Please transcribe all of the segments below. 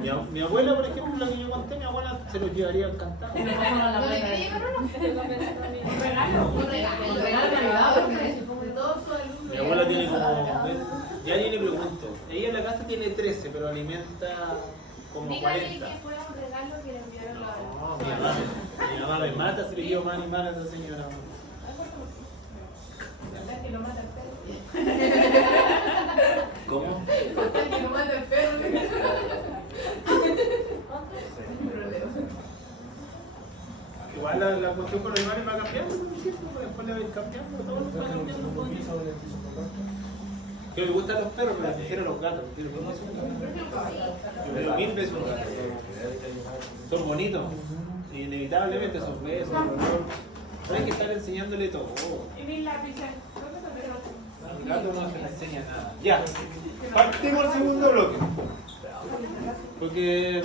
Mi abuela, por ejemplo, la que yo conté, mi abuela se los llevaría encantado. ¿No le quería llevar uno? Un regalo. Un regalo. Un regalo de Navidad, porque como de todos sus alumnos. Mi abuela tiene como. Ya ni le pregunto. Ella en la casa tiene 13, pero alimenta como Dígale 40. que fue un regalo que le enviaron la No, mi mamá me mata si le llevo más animal a esa señora. verdad que lo mata el perro. ¿Cómo? Que lo mata el perro. Igual la cuestión con los animales va cambiando con el tiempo, pues después le va a ir cambiando, todo lo va cambiando un poquito. Que me gustan los perros, pero prefiero los gatos. Prefiero mil veces un gato. Pero mil veces un gato. Son bonitos. Inevitablemente son besos, pero hay que estar enseñándole todo. Y mi lápiz. El gato no se le enseña nada. Ya, partimos el segundo bloque. Porque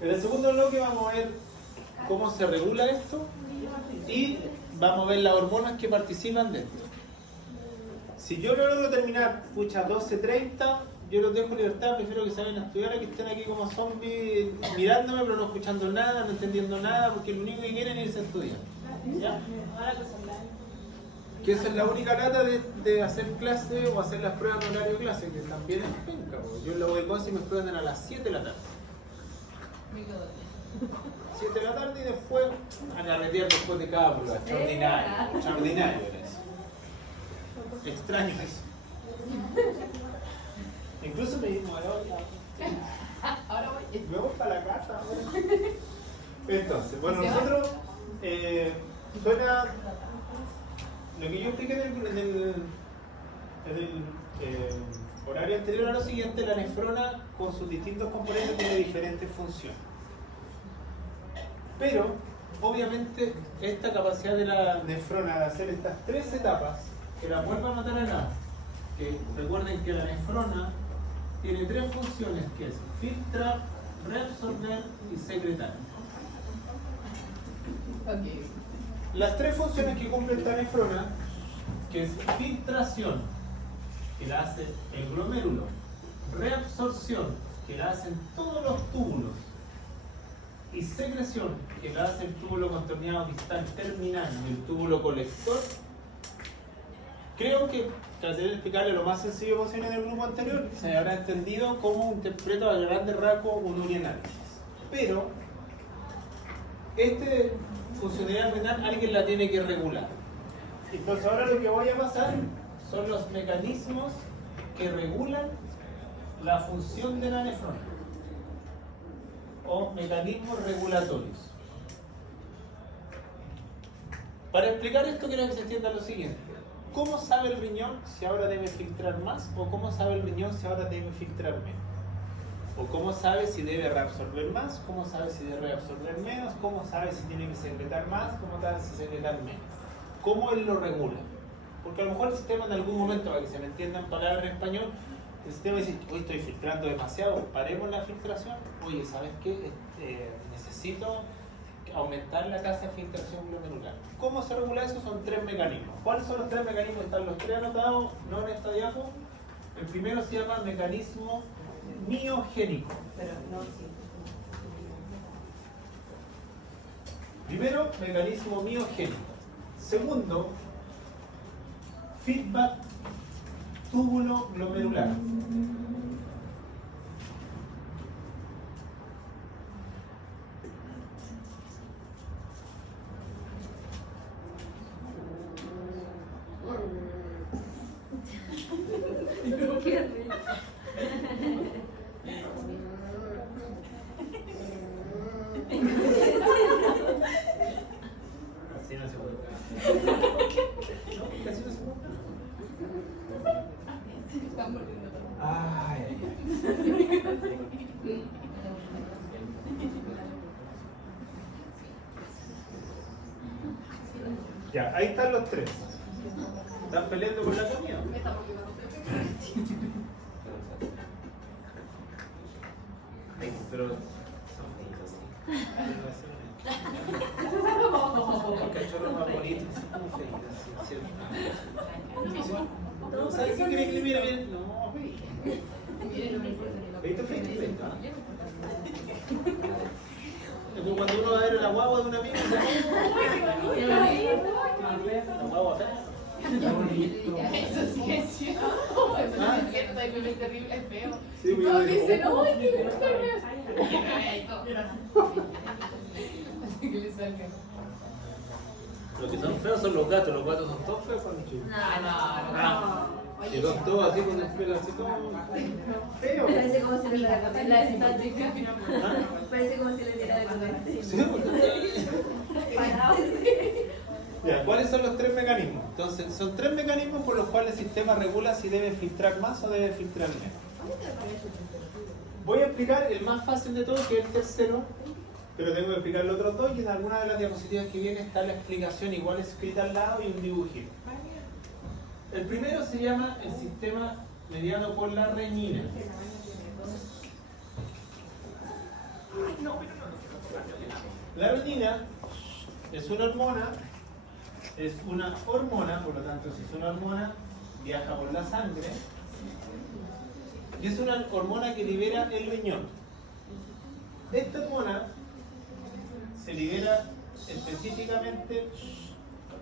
en el segundo bloque vamos a ver cómo se regula esto y vamos a ver las hormonas que participan de esto. Si yo no logro terminar, pucha, 12:30, yo los dejo en libertad, prefiero que se vayan a estudiar a que estén aquí como zombies mirándome pero no escuchando nada, no entendiendo nada, porque lo único que quieren es irse a estudiar. ¿Ya? Que esa es la única lata de hacer clase o hacer las pruebas de horario de clase, que también es penca, porque yo en la UECOS y me prueban a las 7 de la tarde. 7 de la tarde y después a carretear después de cada prueba. Extraordinario, extraordinario era eso. Extraño eso. Incluso me dijo, ahora voy para la casa. Entonces, bueno, nosotros suena lo que yo expliqué en el horario anterior a lo siguiente. La nefrona con sus distintos componentes tiene diferentes funciones, pero obviamente esta capacidad de la nefrona de hacer estas tres etapas, que la vuelva a notar acá, que recuerden que la nefrona tiene tres funciones, que es filtrar, reabsorber y secretar. Las tres funciones que cumple esta nefrona, que es filtración, que la hace el glomérulo, reabsorción, que la hacen todos los túbulos, y secreción, que la hace el túbulo contorneado distal terminal y el túbulo colector. Creo que trataré de explicarle lo más sencillo posible en el grupo anterior, se habrá entendido cómo interpreto a grandes rasgos un urianálisis. Pero este funcionalidad renal alguien la tiene que regular. Entonces ahora lo que voy a pasar son los mecanismos que regulan la función de la nefrona o mecanismos regulatorios. Para explicar esto quiero que se entienda lo siguiente. ¿Cómo sabe el riñón si ahora debe filtrar más? ¿O cómo sabe el riñón si ahora debe filtrar menos? ¿O cómo sabe si debe reabsorber más? ¿Cómo sabe si debe reabsorber menos? ¿Cómo sabe si tiene que secretar más? ¿Cómo sabe si secretar menos? ¿Cómo él lo regula? Porque a lo mejor el sistema en algún momento, para que se me entiendan palabras en español, el sistema dice, hoy estoy filtrando demasiado, paremos la filtración. Oye, ¿sabes qué? Necesito aumentar la tasa de filtración glomerular. ¿Cómo se regula eso? Son tres mecanismos. ¿Cuáles son los tres mecanismos? Están los tres anotados, no en esta diapo. El primero se llama mecanismo miogénico. Primero, mecanismo miogénico. Segundo, feedback túbulo glomerular. Así no se puede. No, casi no se puede. Ay, ay, ay. Ya, ahí están los tres. ¿Están peleando por la comida? Pero son feitos, sí. Los cachorros más bonitos son como feitos, ¿cierto? ¿Sabes qué creen que mira bien? No, feitos. Es como cuando uno va a ver la guagua de un amigo, la guagua fea. Eso sí es cierto. Eso sí es cierto, el bebé terrible es feo. Sí, muy Todos bien. dicen, ¡ay, qué lindo es! Así que le salga. Los que son feos son los gatos son todos feos con chicos. Y son todos así con el pelo así todo feo. Parece como si le diera la estática. ¿Ah? Parece como si le diera de comer. Sí, porque ya, ¿cuáles son los tres mecanismos? Entonces, son tres mecanismos por los cuales el sistema regula si debe filtrar más o debe filtrar menos. Voy a explicar el más fácil de todos, que es el tercero, pero tengo que explicar los otros dos y en alguna de las diapositivas que viene está la explicación igual escrita al lado y un dibujito. El primero se llama el sistema mediado por la renina. La renina es una hormona, por lo tanto, si es una hormona, viaja por la sangre y es una hormona que libera el riñón. Esta hormona se libera específicamente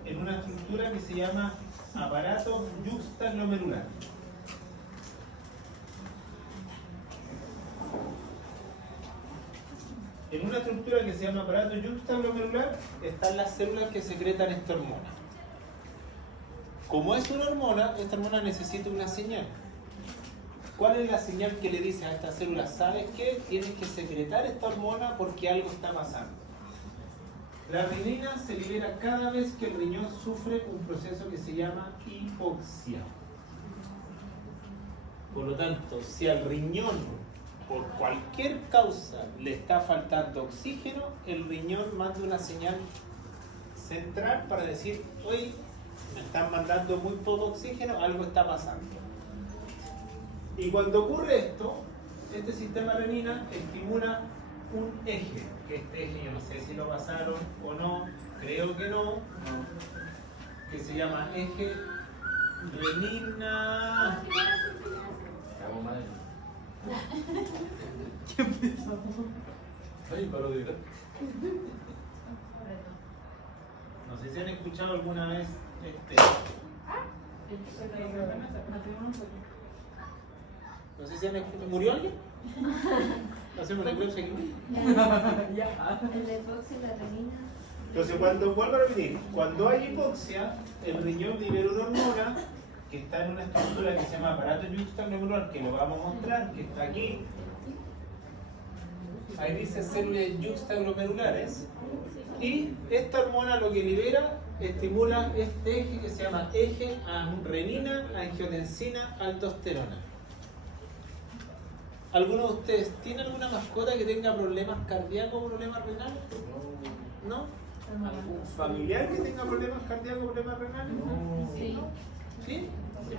en una estructura que se llama aparato yuxtaglomerular. En una estructura que se llama aparato yuxtaglomerular están las células que secretan esta hormona. Como es una hormona, esta hormona necesita una señal. ¿Cuál es la señal que le dice a esta célula? ¿Sabes qué? Tienes que secretar esta hormona porque algo está pasando. La renina se libera cada vez que el riñón sufre un proceso que se llama hipoxia. Por lo tanto, si al riñón, por cualquier causa, le está faltando oxígeno, el riñón manda una señal central para decir, oye, me están mandando muy poco oxígeno, algo está pasando. Y cuando ocurre esto, este sistema renina estimula un eje, que este eje yo no sé si lo pasaron o no, creo que no, que se llama eje renina. ¿Qué empezó? Ay, paró de gritar. No sé si han escuchado alguna vez no sé si han escuchado. ¿Murió alguien? ¿Hacemos una eclipse aquí? El hipoxia, la renina. Entonces, vuelvo a repetir, cuando hay hipoxia, el riñón libera una hormona que está en una estructura que se llama aparato yuxtaglomerular, que lo vamos a mostrar, que está aquí. Ahí dice células yuxtaglomerulares. Y esta hormona lo que libera, estimula este eje que se llama eje renina, angiotensina, aldosterona. ¿Alguno de ustedes tiene alguna mascota que tenga problemas cardíacos o problemas renales? ¿No? ¿Algún familiar que tenga problemas cardíacos o problemas renales? Sí. ¿Sí? Ya.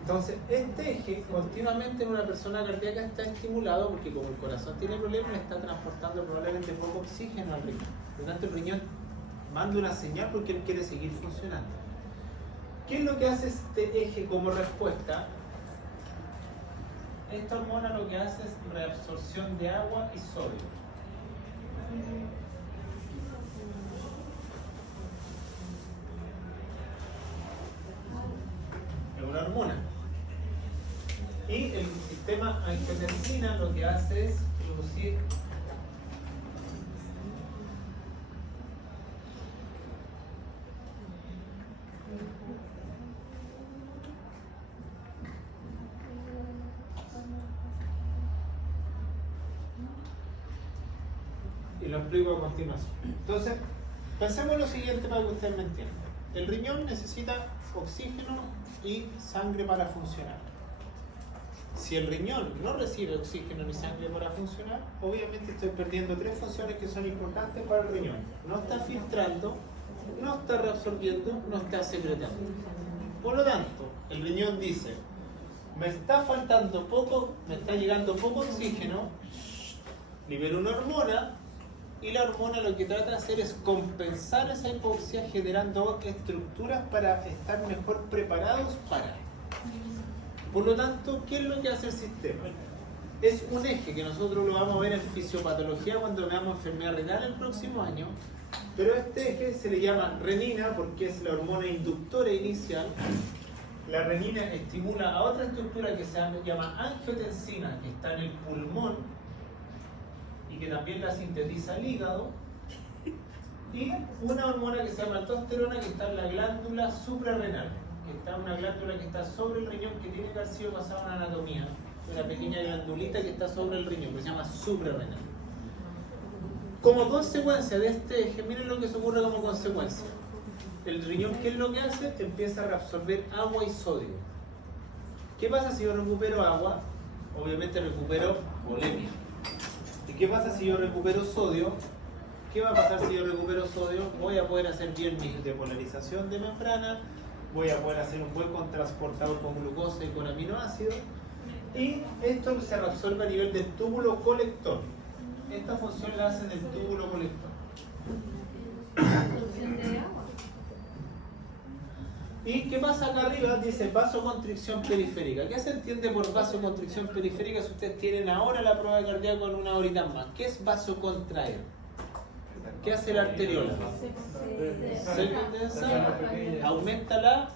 Entonces, este eje continuamente en una persona cardíaca está estimulado porque como el corazón tiene problemas, le está transportando probablemente poco oxígeno al riñón. Por lo tanto, el riñón manda una señal porque él quiere seguir funcionando. ¿Qué es lo que hace este eje como respuesta? Esta hormona lo que hace es reabsorción de agua y sodio. Es una hormona. Y el sistema angiotensina lo que hace es producir y lo explico a continuación. Entonces, pensemos lo siguiente para que ustedes me entiendan. El riñón necesita oxígeno y sangre para funcionar. Si el riñón no recibe oxígeno ni sangre para funcionar, obviamente estoy perdiendo tres funciones que son importantes para el riñón. No está filtrando, no está reabsorbiendo, no está secretando. Por lo tanto, el riñón dice, me está faltando poco, me está llegando poco oxígeno, libero una hormona, y la hormona lo que trata de hacer es compensar esa hipoxia generando estructuras para estar mejor preparados para. Por lo tanto, ¿qué es lo que hace el sistema? es un eje que nosotros lo vamos a ver en fisiopatología cuando veamos enfermedad renal el próximo año. Pero este eje se le llama renina porque es la hormona inductora inicial. La renina estimula a otra estructura que se llama angiotensina, que está en el pulmón y que también la sintetiza el hígado. Y una hormona que se llama aldosterona, que está en la glándula suprarrenal, que está una glándula que está sobre el riñón, que tiene que haber sido basada en anatomía. Una pequeña glandulita que está sobre el riñón, que se llama suprarrenal. Como consecuencia de este eje, miren lo que se ocurre como consecuencia. El riñón, ¿qué es lo que hace? Empieza a reabsorber agua y sodio. ¿Qué pasa si yo recupero agua? Obviamente recupero volemia. ¿Y qué pasa si yo recupero sodio? ¿Qué va a pasar si yo recupero sodio? Voy a poder hacer bien mi depolarización de membrana, voy a poder hacer un buen transportador con glucosa y con aminoácidos, y esto se reabsorbe a nivel del túbulo colector. Esta función la hace en el túbulo colector. Absorción de agua. ¿Y qué pasa acá arriba? Dice vasoconstricción periférica. ¿Qué se entiende por vasoconstricción periférica si ustedes tienen ahora la prueba cardíaca con una horita más? ¿Qué es vasocontraer? ¿Qué hace la arteriola? Se condensa, aumenta la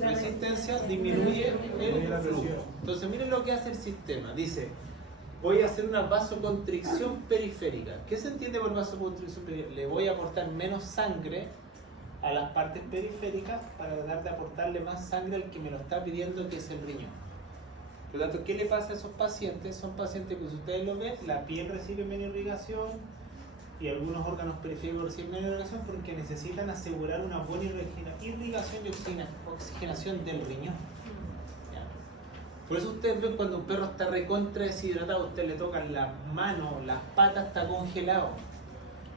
resistencia, disminuye el flujo. Entonces miren lo que hace el sistema. Dice, voy a hacer una vasoconstricción periférica. ¿Qué se entiende por vasoconstricción periférica? Le voy a aportar menos sangre a las partes periféricas para tratar de aportarle más sangre al que me lo está pidiendo, que es el riñón. Por lo tanto, ¿qué le pasa a esos pacientes? Son pacientes que, si ustedes lo ven, la piel recibe menos irrigación y algunos órganos periféricos reciben menos irrigación porque necesitan asegurar una buena irrigación y oxigenación del riñón. ¿Ya? Por eso ustedes ven cuando un perro está recontra deshidratado, ustedes le tocan las manos, las patas, está congelado.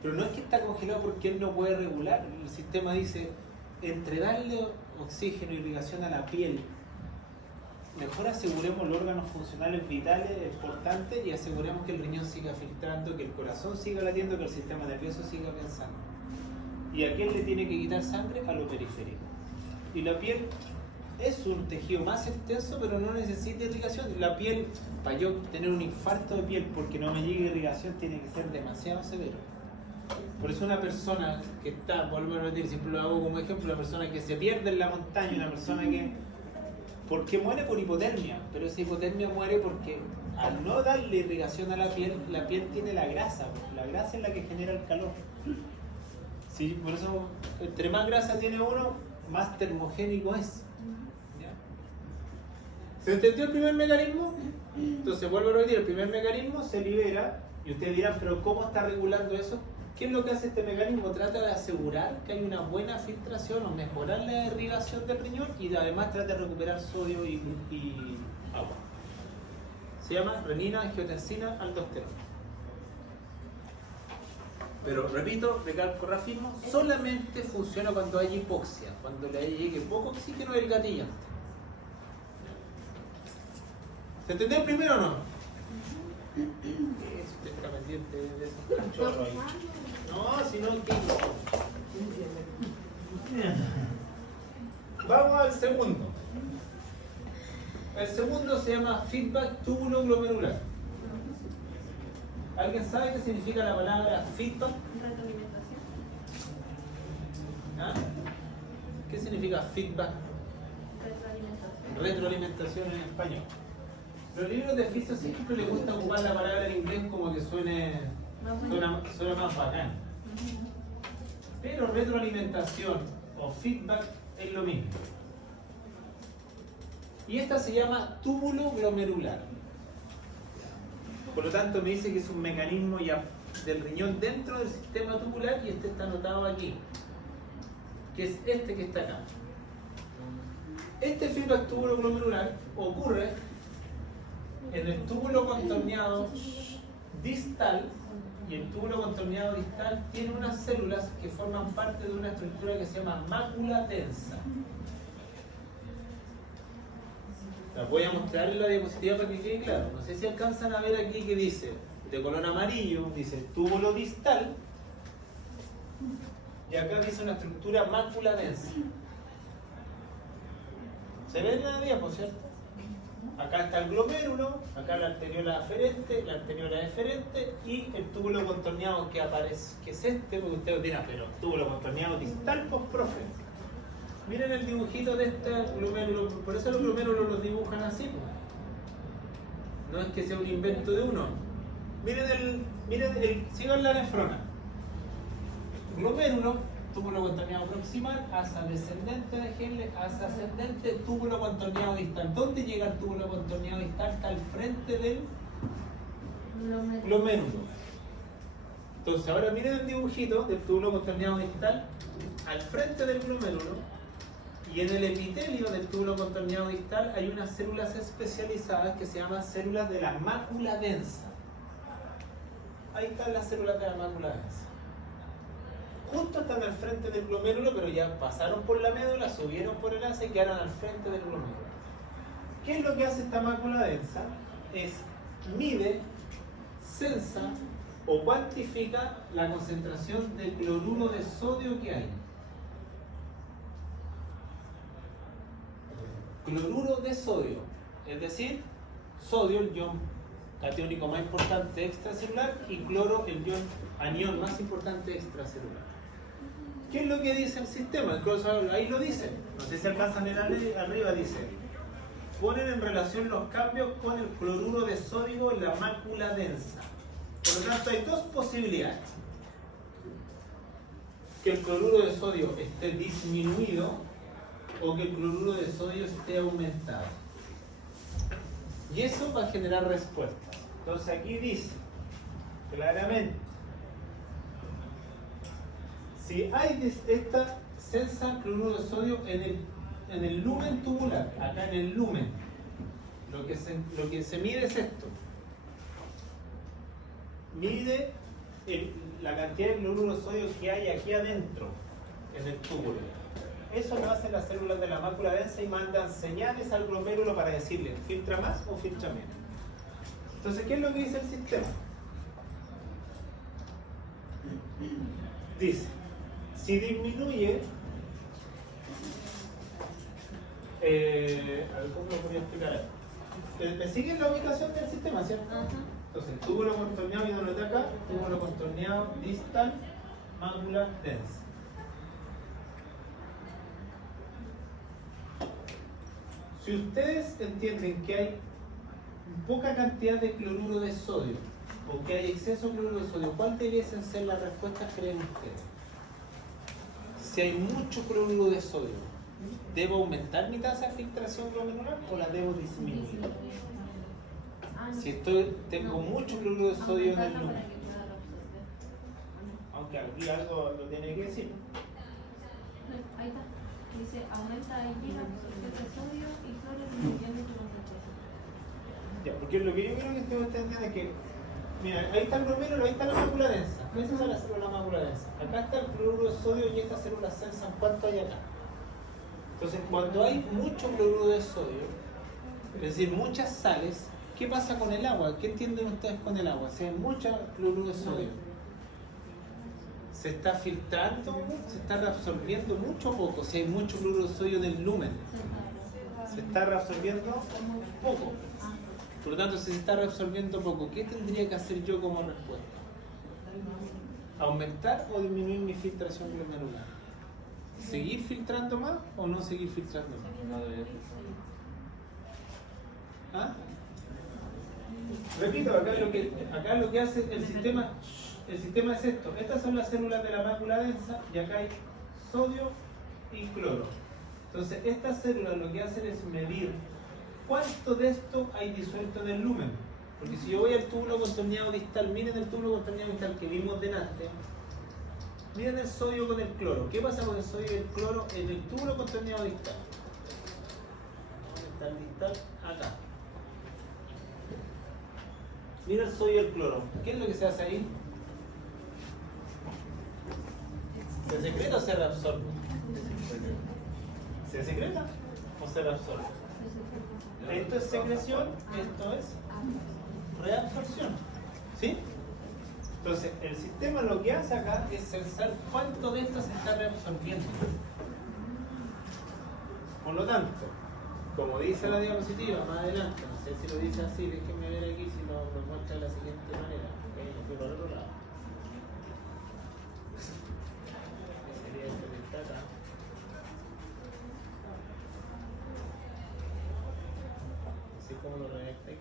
Pero no es que está congelado porque él no puede regular. El sistema dice, entre darle oxígeno y irrigación a la piel, mejor aseguremos los órganos funcionales vitales importantes y aseguremos que el riñón siga filtrando, que el corazón siga latiendo, que el sistema nervioso siga pensando. ¿Y a quién le tiene que quitar sangre? A lo periférico. Y la piel es un tejido más extenso, pero no necesita irrigación. La piel, para yo tener un infarto de piel porque no me llegue irrigación, tiene que ser demasiado severo. Por eso una persona que está, vuelvo a repetir, siempre lo hago como ejemplo, una persona que se pierde en la montaña, una persona que... ¿Por qué muere? Por hipotermia, pero esa hipotermia muere porque al no darle irrigación a la piel tiene la grasa es la que genera el calor. Sí, por eso, entre más grasa tiene uno, más termogénico es. ¿Ya? ¿Se entendió el primer mecanismo? Entonces, vuelvo a repetir, el primer mecanismo se libera, y ustedes dirán, pero ¿cómo está regulando eso? ¿Qué es lo que hace este mecanismo? Trata de asegurar que hay una buena filtración o mejorar la irrigación del riñón y además trata de recuperar sodio y agua. Se llama renina, angiotensina, aldosterona. Pero repito, recalco, reafirmo, solamente funciona cuando hay hipoxia, cuando le llegue poco oxígeno del gatillante. ¿Se entendió el primero o no? Usted está pendiente de esos cachorros ahí. No, si no, ¿qué? Vamos al segundo. El segundo se llama feedback túbulo glomerular. ¿Alguien sabe qué significa la palabra feedback? Retroalimentación. ¿Ah? ¿Qué significa feedback? Retroalimentación. Retroalimentación en español. Los libros de fisio siempre les gusta ocupar la palabra en inglés como que suena más bacán. Pero retroalimentación o feedback es lo mismo. Y esta se llama túbulo glomerular. Por lo tanto me dice que es un mecanismo ya del riñón dentro del sistema tubular y este está anotado aquí. Que es este que está acá. Este feedback túbulo glomerular ocurre en el túbulo contorneado distal, y el túbulo contorneado distal tiene unas células que forman parte de una estructura que se llama mácula tensa. La voy a mostrar en la diapositiva para que quede claro. No sé si alcanzan a ver aquí que dice, de color amarillo, dice túbulo distal, y acá dice una estructura mácula densa. ¿Se ve en la diapositiva, cierto? Acá está el glomérulo, acá la arteriola aferente, la arteriola deferente y el túbulo contorneado que aparece, que es este, porque ustedes dirán, pero túbulo contorneado distal, pues profe. Miren el dibujito de este glomérulo, por eso los glomérulos los dibujan así, pues. No es que sea un invento de uno. Sigan la nefrona. Glomérulo, túbulo contorneado proximal, asa descendente de Henle, asa ascendente, túbulo contorneado distal. ¿Dónde llega el túbulo contorneado distal? Está al frente del glomérulo. Entonces ahora miren el dibujito del túbulo contorneado distal al frente del glomérulo, y en el epitelio del túbulo contorneado distal hay unas células especializadas que se llaman células de la mácula densa. Ahí están las células de la mácula densa. Justo están al frente del glomérulo, pero ya pasaron por la médula, subieron por el asa y quedaron al frente del glomérulo. ¿Qué es lo que hace esta mácula densa? Mide, censa o cuantifica la concentración de cloruro de sodio que hay. Cloruro de sodio, es decir, sodio, el ion catiónico más importante extracelular, y cloro, el anión más importante extracelular. ¿Qué es lo que dice el sistema? Ahí lo dice, no sé si alcanzan a leer arriba, dice: ponen en relación los cambios con el cloruro de sodio en la mácula densa. Por lo tanto, hay dos posibilidades: que el cloruro de sodio esté disminuido o que el cloruro de sodio esté aumentado. Y eso va a generar respuestas. Entonces aquí dice claramente, si hay esta censa cloruro de sodio en el lumen tubular, acá en el lumen, lo que se mide es esto. Mide la cantidad de cloruro de sodio que hay aquí adentro, en el túbulo. Eso lo hacen las células de la mácula densa y mandan señales al glomérulo para decirle filtra más o filtra menos. Entonces, ¿qué es lo que dice el sistema? Dice, si disminuye, a ver cómo lo podría explicar. ¿Me siguen la ubicación del sistema, cierto? Entonces, túbulo contorneado, y donde está acá, túbulo contorneado distal, mácula densa. Si ustedes entienden que hay poca cantidad de cloruro de sodio o que hay exceso de cloruro de sodio, ¿cuál debiesen ser las respuestas, creen ustedes? Si hay mucho cloruro de sodio, ¿debo aumentar mi tasa de filtración glomerular o la debo disminuir? Si tengo mucho cloruro de sodio en el lumen, aunque aquí algo lo tiene que decir. Ahí está. Dice, aumenta allí la absorción de sodio y cloro disminuyendo su concentración. Ya, porque lo que yo creo que ustedes entienden es que, mira, ahí está el glomérulo, ahí está la mácula densa. Esa es la célula mácula densa. Acá está el cloruro de sodio y estas células censan cuánto hay acá. Entonces, cuando hay mucho cloruro de sodio, es decir, muchas sales, ¿qué pasa con el agua? ¿Qué entienden ustedes con el agua? Si hay mucho cloruro de sodio, ¿se está filtrando? ¿Se está reabsorbiendo mucho o poco? Si hay mucho cloruro de sodio en el lumen, ¿se está reabsorbiendo poco? Por lo tanto, si se está reabsorbiendo poco, ¿qué tendría que hacer yo como respuesta? ¿Aumentar o disminuir mi filtración glomerular? ¿Seguir filtrando más o no seguir filtrando más? ¿Ah? Repito, acá lo que hace el sistema es esto. Estas son las células de la mácula densa y acá hay sodio y cloro. Entonces, estas células lo que hacen es medir cuánto de esto hay disuelto en el lumen. Porque si yo voy al túbulo contorneado distal, miren el túbulo contorneado distal que vimos delante, miren el sodio con el cloro. ¿Qué pasa con el sodio y el cloro en el túbulo contorneado distal? ¿Dónde está el distal? Acá. Mira el sodio y el cloro. ¿Qué es lo que se hace ahí? ¿Se secreta o se reabsorbe? ¿Se secreta o se reabsorbe? Esto es secreción, esto es reabsorción. ¿Sí? Entonces, el sistema lo que hace acá es censar cuánto de esto se está reabsorbiendo. Por lo tanto, como dice la diapositiva más adelante, no sé si lo dice así, déjenme ver aquí si lo muestra de la siguiente manera. Ok, me fui por otro lado. Sería este que está acá. Así como lo redacta aquí.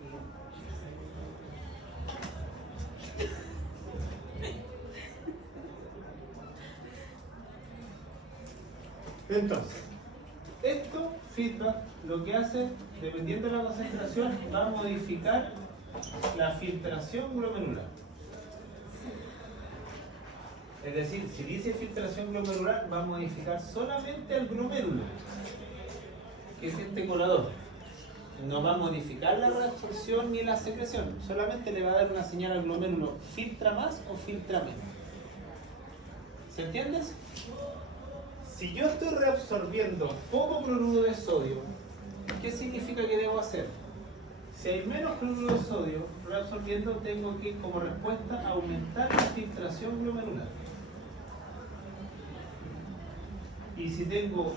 Entonces, esto, feedback, lo que hace, dependiendo de la concentración, va a modificar la filtración glomerular. Es decir, si dice filtración glomerular, va a modificar solamente el glomérulo, que es este colador. No va a modificar la reabsorción ni la secreción, solamente le va a dar una señal al glomérulo, filtra más o filtra menos. ¿Se entiende? Si yo estoy reabsorbiendo poco cloruro de sodio, ¿qué significa que debo hacer? Si hay menos cloruro de sodio reabsorbiendo, tengo que, como respuesta, aumentar la filtración glomerular. Y si tengo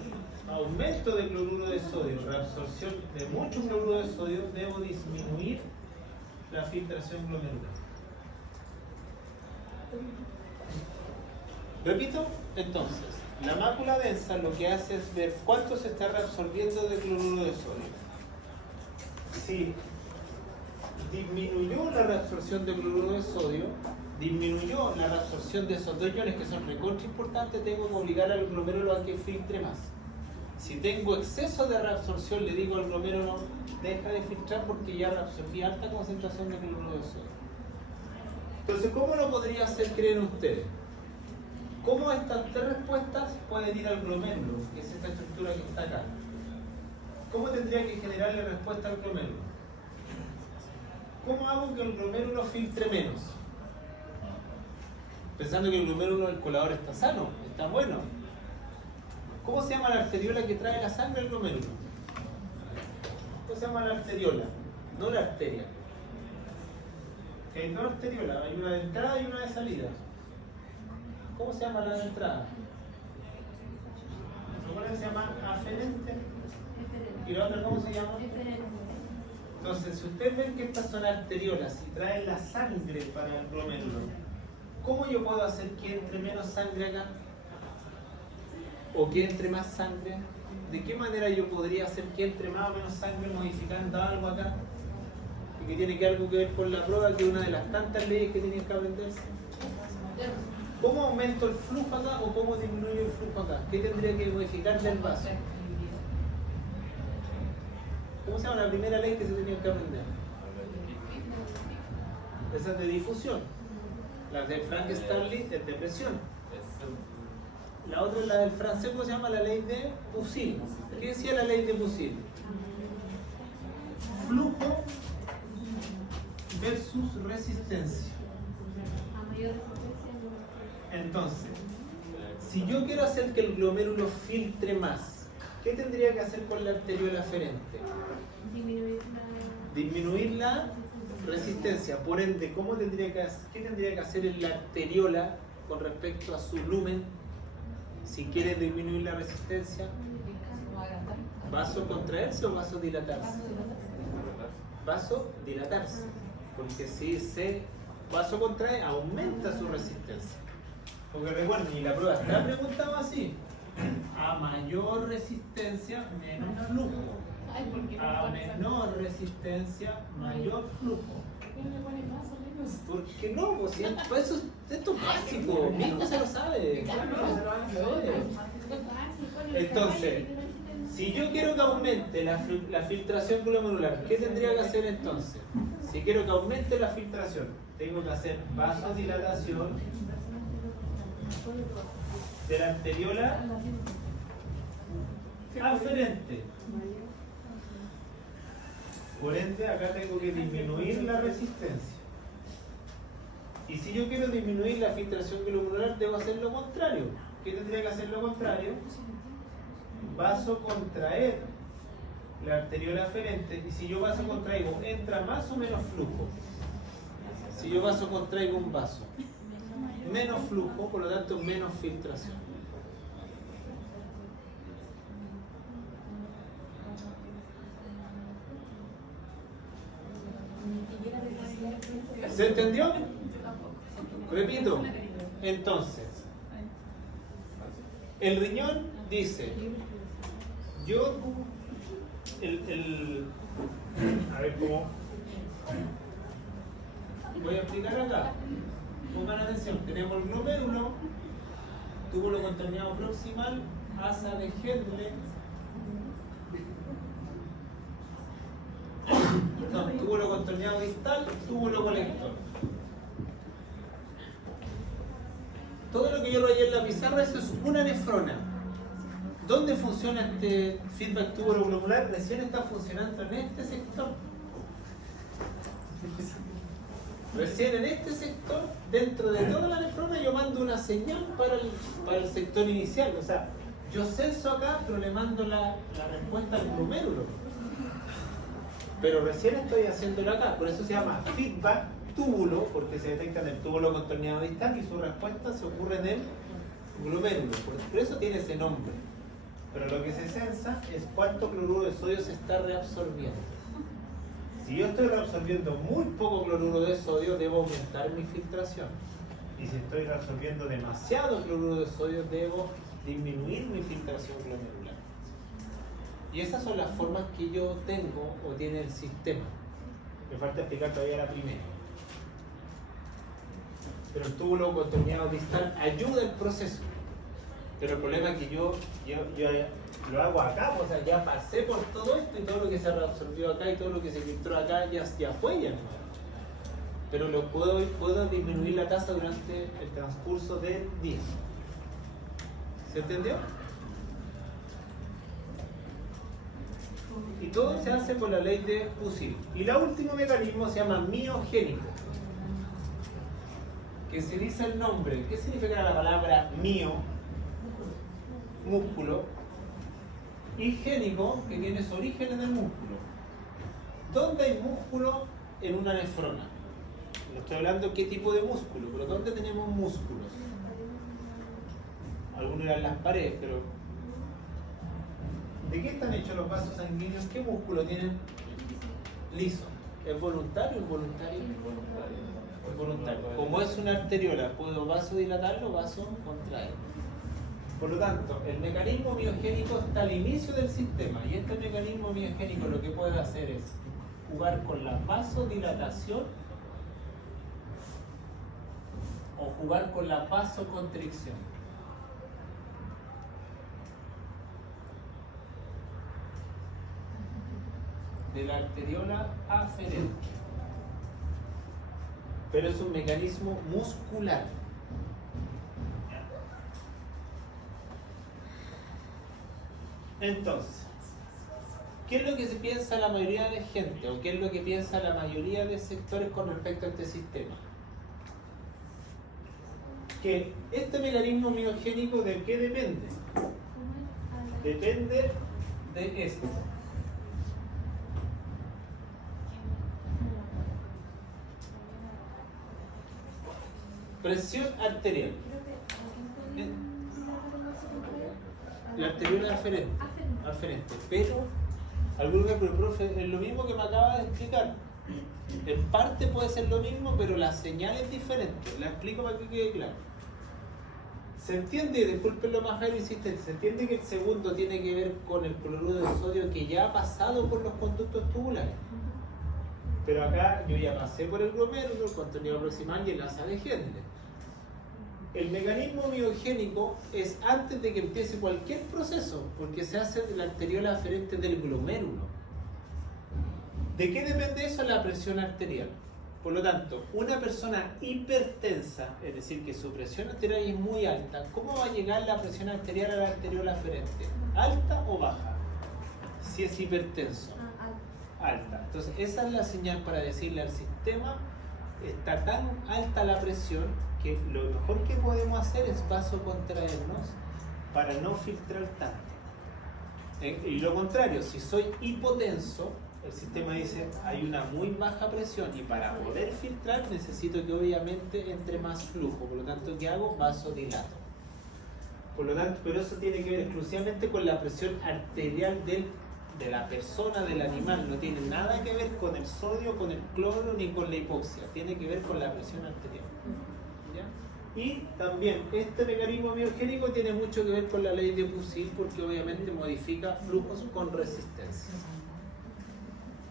aumento de cloruro de sodio, reabsorción de mucho cloruro de sodio, debo disminuir la filtración glomerular. Repito, entonces, la mácula densa lo que hace es ver cuánto se está reabsorbiendo de cloruro de sodio. Si disminuyó la reabsorción de cloruro de sodio, disminuyó la reabsorción de esos dos iones que son recontra importantes, tengo que obligar al glomérulo a que filtre más. Si tengo exceso de reabsorción, le digo al glomérulo, deja de filtrar porque ya reabsorbí alta concentración de cloruro de sodio. Entonces, ¿cómo lo podría hacer, creen ustedes? ¿Cómo estas tres respuestas pueden ir al glomérulo, que es esta estructura que está acá? ¿Cómo tendría que generarle respuesta al glomérulo? ¿Cómo hago que el glomérulo filtre menos? Pensando que el glomérulo del colador está sano, está bueno. ¿Cómo se llama la arteriola que trae la sangre al glomérulo? ¿Cómo se llama la arteriola? No la arteria. Que hay dos arteriolas, hay una de entrada y una de salida. ¿Cómo se llama la de entrada? ¿Recuerdan que se llama aferente? ¿Y la otra cómo se llama? Entonces, si ustedes ven que estas son arteriolas y traen la sangre para el glomérulo, ¿cómo yo puedo hacer que entre menos sangre acá? ¿O que entre más sangre? ¿De qué manera yo podría hacer que entre más o menos sangre modificando algo acá? Y que tiene que algo que ver con la prueba, que es una de las tantas leyes que tienen que aprenderse. ¿Cómo aumento el flujo acá o cómo disminuyo el flujo acá? ¿Qué tendría que modificar del vaso? ¿Cómo se llama la primera ley que se tenía que aprender? Esa es de difusión. La de Frank Starling es de presión. La otra es la del francés, ¿cómo se llama? La ley de Poisson. ¿Qué decía la ley de Poisson? Flujo versus resistencia. Entonces, si yo quiero hacer que el glomérulo filtre más, ¿qué tendría que hacer con la arteriola aferente? Disminuir la resistencia. Por ende, ¿qué tendría que hacer en la arteriola con respecto a su lumen si quiere disminuir la resistencia? ¿Vasodilatarse o vasodilatarse? Vasodilatarse. Porque si se vasocontrae, aumenta su resistencia. Porque recuerden, y la prueba está preguntada así: a mayor resistencia, menos flujo. A menor resistencia, mayor flujo. ¿Por qué no? Pues esto es básico, mi hijo se lo sabe. Entonces, si yo quiero que aumente la filtración glomerular, ¿qué tendría que hacer entonces? Si quiero que aumente la filtración, tengo que hacer vasodilatación de la arteriola aferente. Por ende, acá tengo que disminuir la resistencia. Y si yo quiero disminuir la filtración glomerular, debo hacer lo contrario. ¿Qué tendría que hacer lo contrario? Vasocontraer la arteriola aferente. Y si yo vasocontraigo, ¿entra más o menos flujo? Si yo vasocontraigo un vaso, menos flujo, por lo tanto menos filtración. ¿Se entendió? Repito. Entonces, el riñón dice, a ver cómo. Voy a explicar acá. Pongan atención. Tenemos el glomérulo, túbulo contorneado proximal, asa de Henle. No, túbulo contorneado distal, túbulo colector. Todo lo que yo rayé en la pizarra, eso es una nefrona. ¿Dónde funciona este feedback túbulo glomerular? Recién está funcionando en este sector. Recién en este sector, dentro de toda la nefrona, yo mando una señal para el sector inicial. O sea, yo censo acá, pero le mando la respuesta al glomérulo. Pero recién estoy haciéndolo acá. Por eso se llama feedback túbulo, porque se detecta en el túbulo contorneado distal y su respuesta se ocurre en el glomérulo. Por eso tiene ese nombre. Pero lo que se censa es cuánto cloruro de sodio se está reabsorbiendo. Si yo estoy reabsorbiendo muy poco cloruro de sodio, debo aumentar mi filtración. Y si estoy reabsorbiendo demasiado cloruro de sodio, debo disminuir mi filtración glomerular. Y esas son las formas que yo tengo o tiene el sistema. Me falta explicar todavía la primera. Pero el túbulo contorneado distal ayuda el proceso. Pero el problema es que yo lo hago acá, o sea, ya pasé por todo esto y todo lo que se reabsorbió acá y todo lo que se filtró acá ya fue ya. Pero puedo disminuir la tasa durante el transcurso del día. ¿Se entendió? Y todo se hace por la ley de Pusil. Y el último mecanismo se llama miogénico. Que se dice el nombre. ¿Qué significa la palabra mio? Músculo. Y génico, que tiene su origen en el músculo. ¿Dónde hay músculo en una nefrona? No estoy hablando de qué tipo de músculo, pero ¿dónde tenemos músculos? Algunos eran las paredes, pero ¿de qué están hechos los vasos sanguíneos? ¿Qué músculo tienen? Liso. ¿Es voluntario o involuntario? Es voluntario. Como es una arteriola, puedo vasodilatarlo o vasocontraerlo. Por lo tanto, el mecanismo miogénico está al inicio del sistema y este mecanismo miogénico lo que puede hacer es jugar con la vasodilatación o jugar con la vasoconstricción. De la arteriola aferente. Pero es un mecanismo muscular. Entonces, ¿qué es lo que se piensa la mayoría de gente o qué es lo que piensa la mayoría de sectores con respecto a este sistema? Que este mecanismo miogénico, ¿de qué depende? Depende de esto. Presión arterial. La arteriola aferente. Pero, algunos me dicen, profe, es lo mismo que me acaba de explicar. En parte puede ser lo mismo, pero la señal es diferente. La explico para que quede claro. Se entiende, disculpen lo más insistente, se entiende que el segundo tiene que ver con el cloruro de sodio que ya ha pasado por los conductos tubulares. Pero acá yo ya pasé por el glomérulo, el contorneado proximal y el asa de Henle. El mecanismo miogénico es antes de que empiece cualquier proceso, porque se hace de la arteriola aferente del glomérulo. ¿De qué depende eso? La presión arterial. Por lo tanto, una persona hipertensa, es decir, que su presión arterial es muy alta, ¿cómo va a llegar la presión arterial a la arteriola aferente? ¿Alta o baja? Si es hipertenso. Alta. Entonces, esa es la señal para decirle al sistema, está tan alta la presión que lo mejor que podemos hacer es vasocontraernos para no filtrar tanto. Y lo contrario, si soy hipotenso, el sistema dice hay una muy baja presión y para poder filtrar necesito que obviamente entre más flujo, por lo tanto, ¿qué hago? Vasodilato. Por lo tanto, pero eso tiene que ver exclusivamente con la presión arterial del de la persona, del animal, no tiene nada que ver con el sodio, con el cloro ni con la hipoxia, tiene que ver con la presión arterial. ¿Ya? Y también este mecanismo biogénico tiene mucho que ver con la ley de Poussin, porque obviamente modifica flujos con resistencia.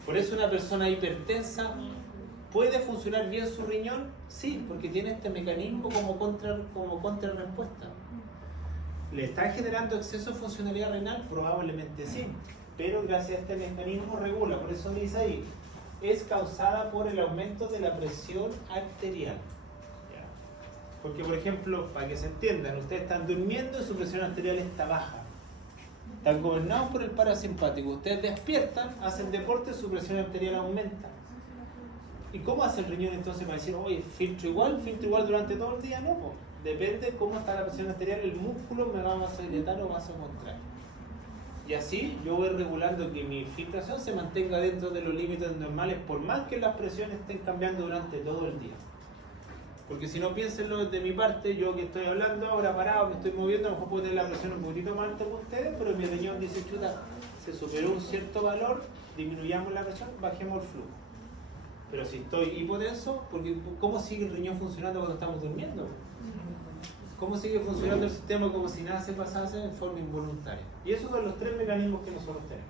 Por eso una persona hipertensa puede funcionar bien su riñón, sí, porque tiene este mecanismo como contrarrespuesta. ¿Le está generando exceso de funcionalidad renal? Probablemente sí, pero gracias a este mecanismo regula. Por eso dice ahí, es causada por el aumento de la presión arterial. ¿Ya? Porque, por ejemplo, para que se entiendan, ustedes están durmiendo y su presión arterial está baja. Están gobernados por el parasimpático. Ustedes despiertan, hacen deporte, su presión arterial aumenta. ¿Y cómo hace el riñón entonces para decir, oye, filtro igual durante todo el día? No, pues. Depende de cómo está la presión arterial, el músculo me va a vasodilatar o vasocontrar. Y así yo voy regulando que mi filtración se mantenga dentro de los límites normales, por más que las presiones estén cambiando durante todo el día. Porque si no, piénsenlo de mi parte, yo que estoy hablando ahora parado, me estoy moviendo, a lo mejor puedo tener la presión un poquitito más alta que ustedes, pero mi riñón dice, chuta, se superó un cierto valor, disminuyamos la presión, bajemos el flujo. Pero si estoy hipotenso, porque ¿cómo sigue el riñón funcionando cuando estamos durmiendo? ¿Cómo sigue funcionando el sistema como si nada se pasase en forma involuntaria? Y esos son los tres mecanismos que nosotros tenemos.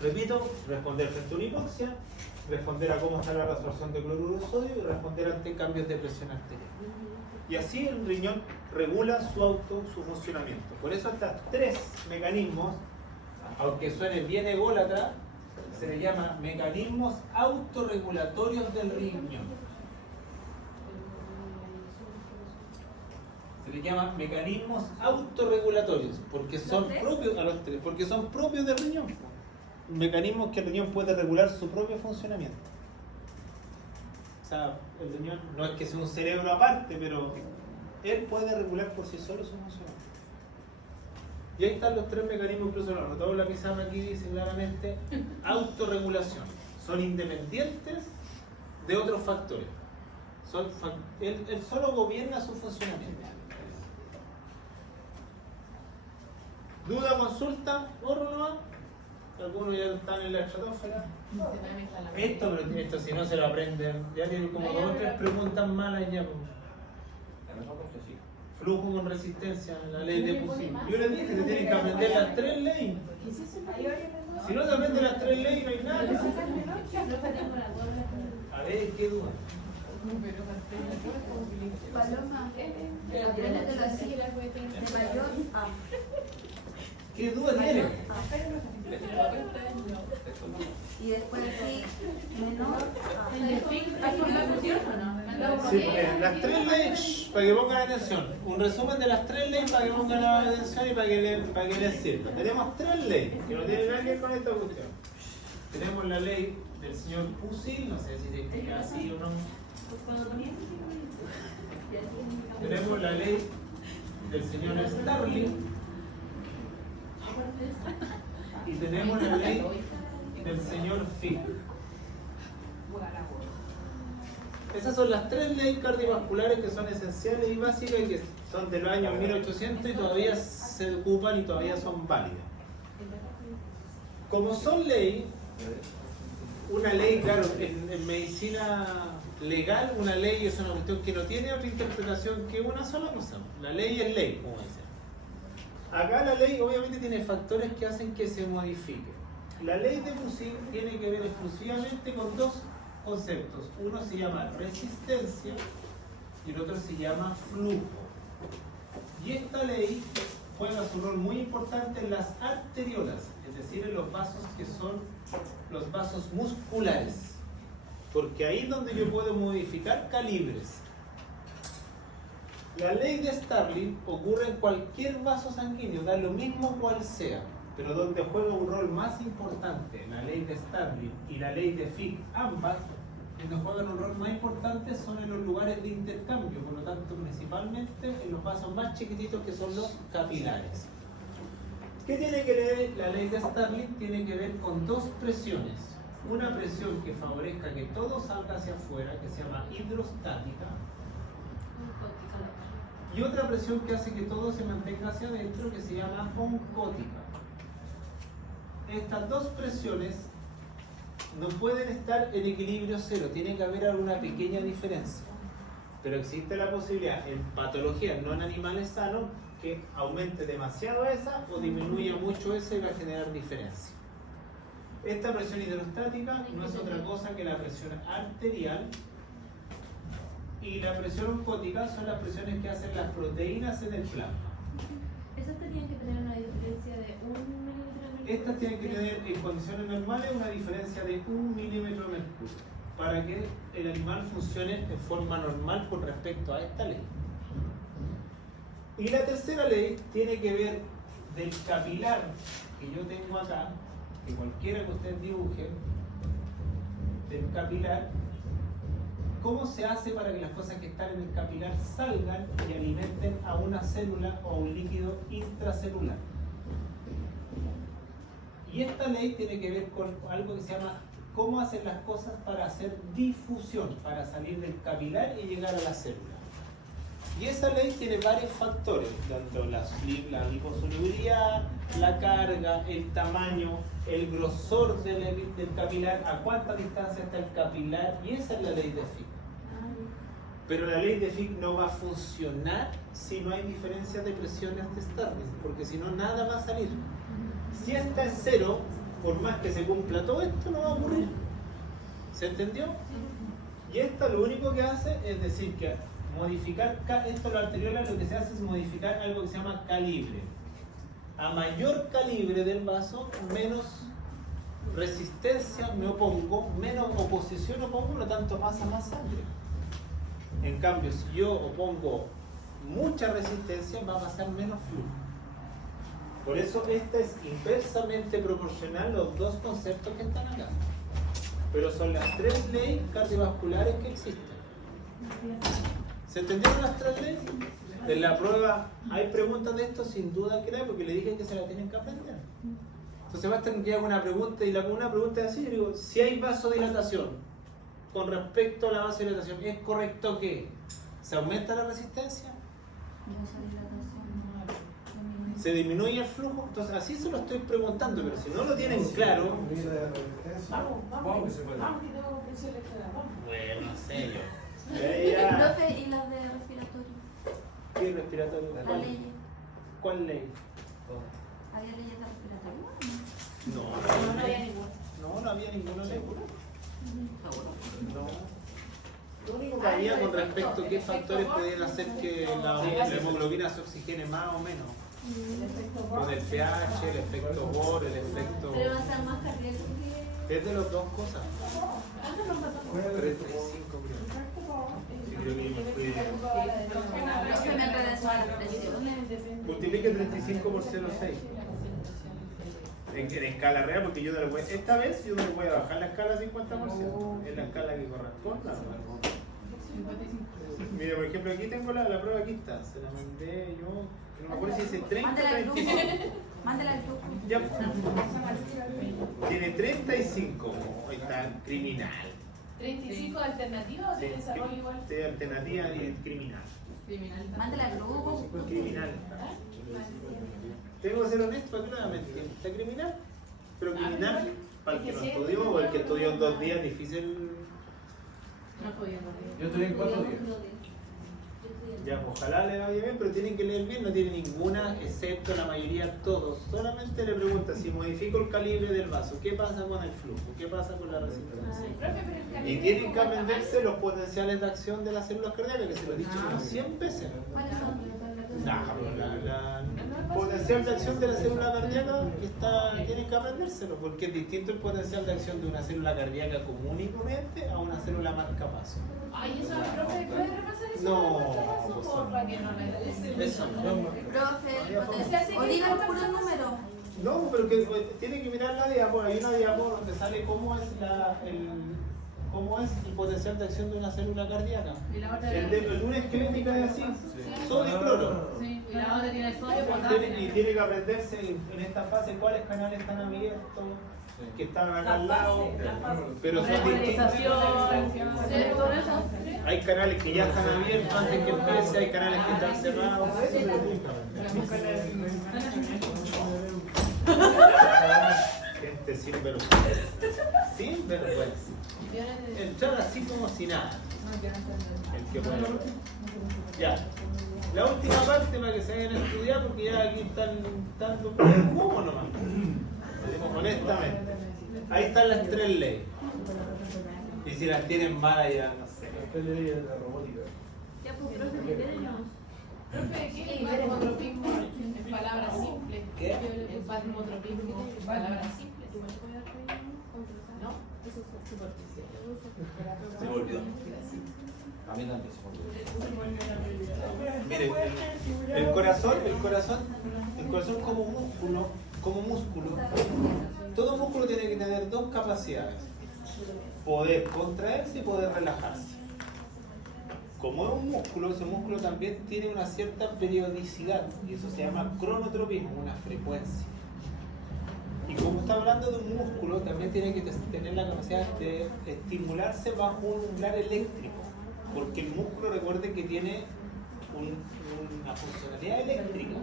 Repito, responder frente a una hipoxia, responder a cómo está la resorción de cloruro de sodio y responder ante cambios de presión arterial. Y así el riñón regula su funcionamiento. Por eso estos tres mecanismos, aunque suene bien ególatra, se les llama mecanismos autorregulatorios del riñón. Se les llama mecanismos autorregulatorios porque son propios a los tres, porque son propios del riñón. Mecanismos que el riñón puede regular su propio funcionamiento. O sea, el riñón no es que sea un cerebro aparte, pero él puede regular por sí solo su funcionamiento. Y ahí están los tres mecanismos, incluso lo anotado en la pizarra aquí dice claramente autorregulación. Son independientes de otros factores. Él solo gobierna su funcionamiento. ¿Duda, consulta? ¿Borro no? Algunos ya están en la estratosfera. Esto si no se lo aprenden, ya tienen como dos o tres preguntas malas ya. Flujo con resistencia, la ley de Poussin. Yo les dije que tienen que aprender las tres leyes. Si no se aprenden las tres leyes, no hay nada. A ver, ¿qué duda? Paloma, aprende de la sigla de mayor a. ¿Qué duda tiene? Y después sí, menor a. ¿En el fin hay una fusión o no? Sí, las tres leyes, para que pongan atención. Un resumen de las tres leyes para que pongan atención y para que les sirva. Tenemos tres leyes que no tienen nada que ver con esta cuestión. Tenemos la ley del señor Poussin, no sé si se explica así o no. Tenemos la ley del señor Starling. Y tenemos la ley del señor Fick. Esas son las tres leyes cardiovasculares que son esenciales y básicas y que son de los años 1800 y todavía se ocupan y todavía son válidas. Como son ley, una ley, claro, en medicina legal, una ley es una cuestión que no tiene otra interpretación que una sola cosa. La ley es ley, como dicen. Acá la ley obviamente tiene factores que hacen que se modifique. La ley de Poussin tiene que ver exclusivamente con dos conceptos. Uno se llama resistencia y el otro se llama flujo. Y esta ley juega su rol muy importante en las arteriolas, es decir, en los vasos que son los vasos musculares. Porque ahí es donde yo puedo modificar calibres. La ley de Starling ocurre en cualquier vaso sanguíneo, da lo mismo cual sea, pero donde juega un rol más importante, la ley de Starling y la ley de Fick, ambas, donde juegan un rol más importante son en los lugares de intercambio, por lo tanto principalmente en los vasos más chiquititos que son los capilares. ¿Qué tiene que ver la ley de Starling? Tiene que ver con dos presiones. Una presión que favorezca que todo salga hacia afuera, que se llama hidrostática, y otra presión que hace que todo se mantenga hacia adentro, que se llama oncótica. estas dos presiones no pueden estar en equilibrio cero, tiene que haber alguna pequeña diferencia. Pero existe la posibilidad en patologías, no en animales sanos, que aumente demasiado esa o disminuya mucho esa y va a generar diferencia. Esta presión hidrostática no es otra cosa que la presión arterial, y la presión osmótica son las presiones que hacen las proteínas en el plasma. ¿Esas tenían que tener una diferencia de 1 milímetro de mercurio? Estas tienen que tener en condiciones normales una diferencia de 1 milímetro de mercurio para que el animal funcione de forma normal con respecto a esta ley. Y la tercera ley tiene que ver del capilar que yo tengo acá, que cualquiera que ustedes dibujen, del capilar, cómo se hace para que las cosas que están en el capilar salgan y alimenten a una célula o a un líquido intracelular. Y esta ley tiene que ver con algo que se llama cómo hacen las cosas para hacer difusión, para salir del capilar y llegar a la célula. Y esa ley tiene varios factores, tanto la liposolubilidad, la carga, el tamaño, el grosor del capilar, a cuánta distancia está el capilar, y esa es la ley de Fick. Pero la ley de Fick no va a funcionar si no hay diferencias de presiones de Stirling, porque si no, nada va a salir. Si esta es cero, por más que se cumpla todo esto, no va a ocurrir. ¿Se entendió? Y esta lo único que hace es decir que modificar esto, lo anterior, lo que se hace es modificar algo que se llama calibre. A mayor calibre del vaso, menos resistencia me opongo, menos oposición opongo, por lo tanto pasa más sangre. En cambio, si yo opongo mucha resistencia, va a pasar menos flujo. Por eso esta es inversamente proporcional los dos conceptos que están acá. Pero son las tres leyes cardiovasculares que existen. ¿Se entendieron las tres leyes? En la prueba hay preguntas de esto, sin duda que hay, porque le dije que se la tienen que aprender. Entonces va a tener que hacer una pregunta, y una pregunta es así, yo digo, si hay vasodilatación, con respecto a la vasodilatación, ¿es correcto que se aumenta la resistencia? ¿Se disminuye el flujo? Entonces así se lo estoy preguntando, pero si no lo tienen claro... Vamos, que tengo presión extra. Bueno, no sé yo. Profe, ¿y las de respiratorio? ¿Qué respiratorio? La ley. ¿Cuál ley? ¿Había leyes de respiratorio? No había ninguna. No había ninguna ley. No. Lo único que había con respecto a qué factores podían hacer que la hemoglobina se oxigene más o menos. Con el pH, el efecto Bohr, el efecto... Pero va a ser más cardíaco que... Es de las dos cosas. 35 creo que me fui... Profe, me regresó a las presiones. Multiplique 35 por 0,6. En escala real, porque yo no le voy, esta vez yo no le voy a bajar la escala 50%, es la escala que corresponde. Mira, por ejemplo, aquí tengo la prueba, aquí está, se la mandé yo, no me acuerdo si dice 30 o 35. Mándela al grupo. Ya, tiene 35, ahí está, criminal. ¿35 alternativas o de desarrollo igual? Sí, alternativa y criminal. Mándela al grupo. Criminal. Tengo que ser honesto, aquí nuevamente. ¿Está criminal? Pero criminal, para el que no estudió o el que estudió en 2 días, difícil. No podía. Yo estoy en 4 días. Ya, ojalá le vaya bien, pero tienen que leer bien, no tiene ninguna, excepto la mayoría, todos. Solamente le pregunta si modifico el calibre del vaso, ¿qué pasa con el flujo? ¿Qué pasa con la resistencia? Y tienen que aprenderse los potenciales de acción de las células cardíacas, que se lo he dicho como 100 veces. ¿Cuáles son? La potencial de acción de la célula cardíaca tienen que aprendérselo, porque es distinto el potencial de acción de una célula cardíaca común y corriente a una célula marcapaso. Ay, eso, profe, ¿puede repasar eso? No, Porfa, que no le eso no. Profe, o diga el puro número. No, pero que tiene que mirar la diapo. Hay una diapo donde sale cómo es el potencial de acción de una célula cardíaca. Y la otra El una esquelética es así, sodio y cloro. Sí, y la otra tiene el sodio, potasio. Y tiene que aprenderse en esta fase cuáles canales están abiertos, que están acá al lado, pero son distintos. Todo eso. Hay canales que ya están abiertos antes que empiece, hay canales que están cerrados. Este sin vergüenza. Sin vergüenza. Entrar así como si nada. El que puede. Ya. La última parte para que se vayan a estudiar, porque ya aquí están dando ¿cómo nomás? Lo decimos honestamente. Ahí están las 3 leyes. Y si las tienen malas ya no sé. La ley de la robótica. Ya, pues, profe, libérenos. Profe, ¿qué es el patmotropismo en palabras simples? ¿Qué? El patmotropismo en palabras simples. ¿No? Eso es superficial. Se volvió. A mí también se volvió. Mire, el corazón como músculo, todo músculo tiene que tener 2 capacidades: poder contraerse y poder relajarse. Como es un músculo, ese músculo también tiene una cierta periodicidad y eso se llama cronotropismo, una frecuencia. Y como está hablando de un músculo, también tiene que tener la capacidad de estimularse bajo un umbral eléctrico, porque el músculo, recuerde que tiene una funcionalidad eléctrica,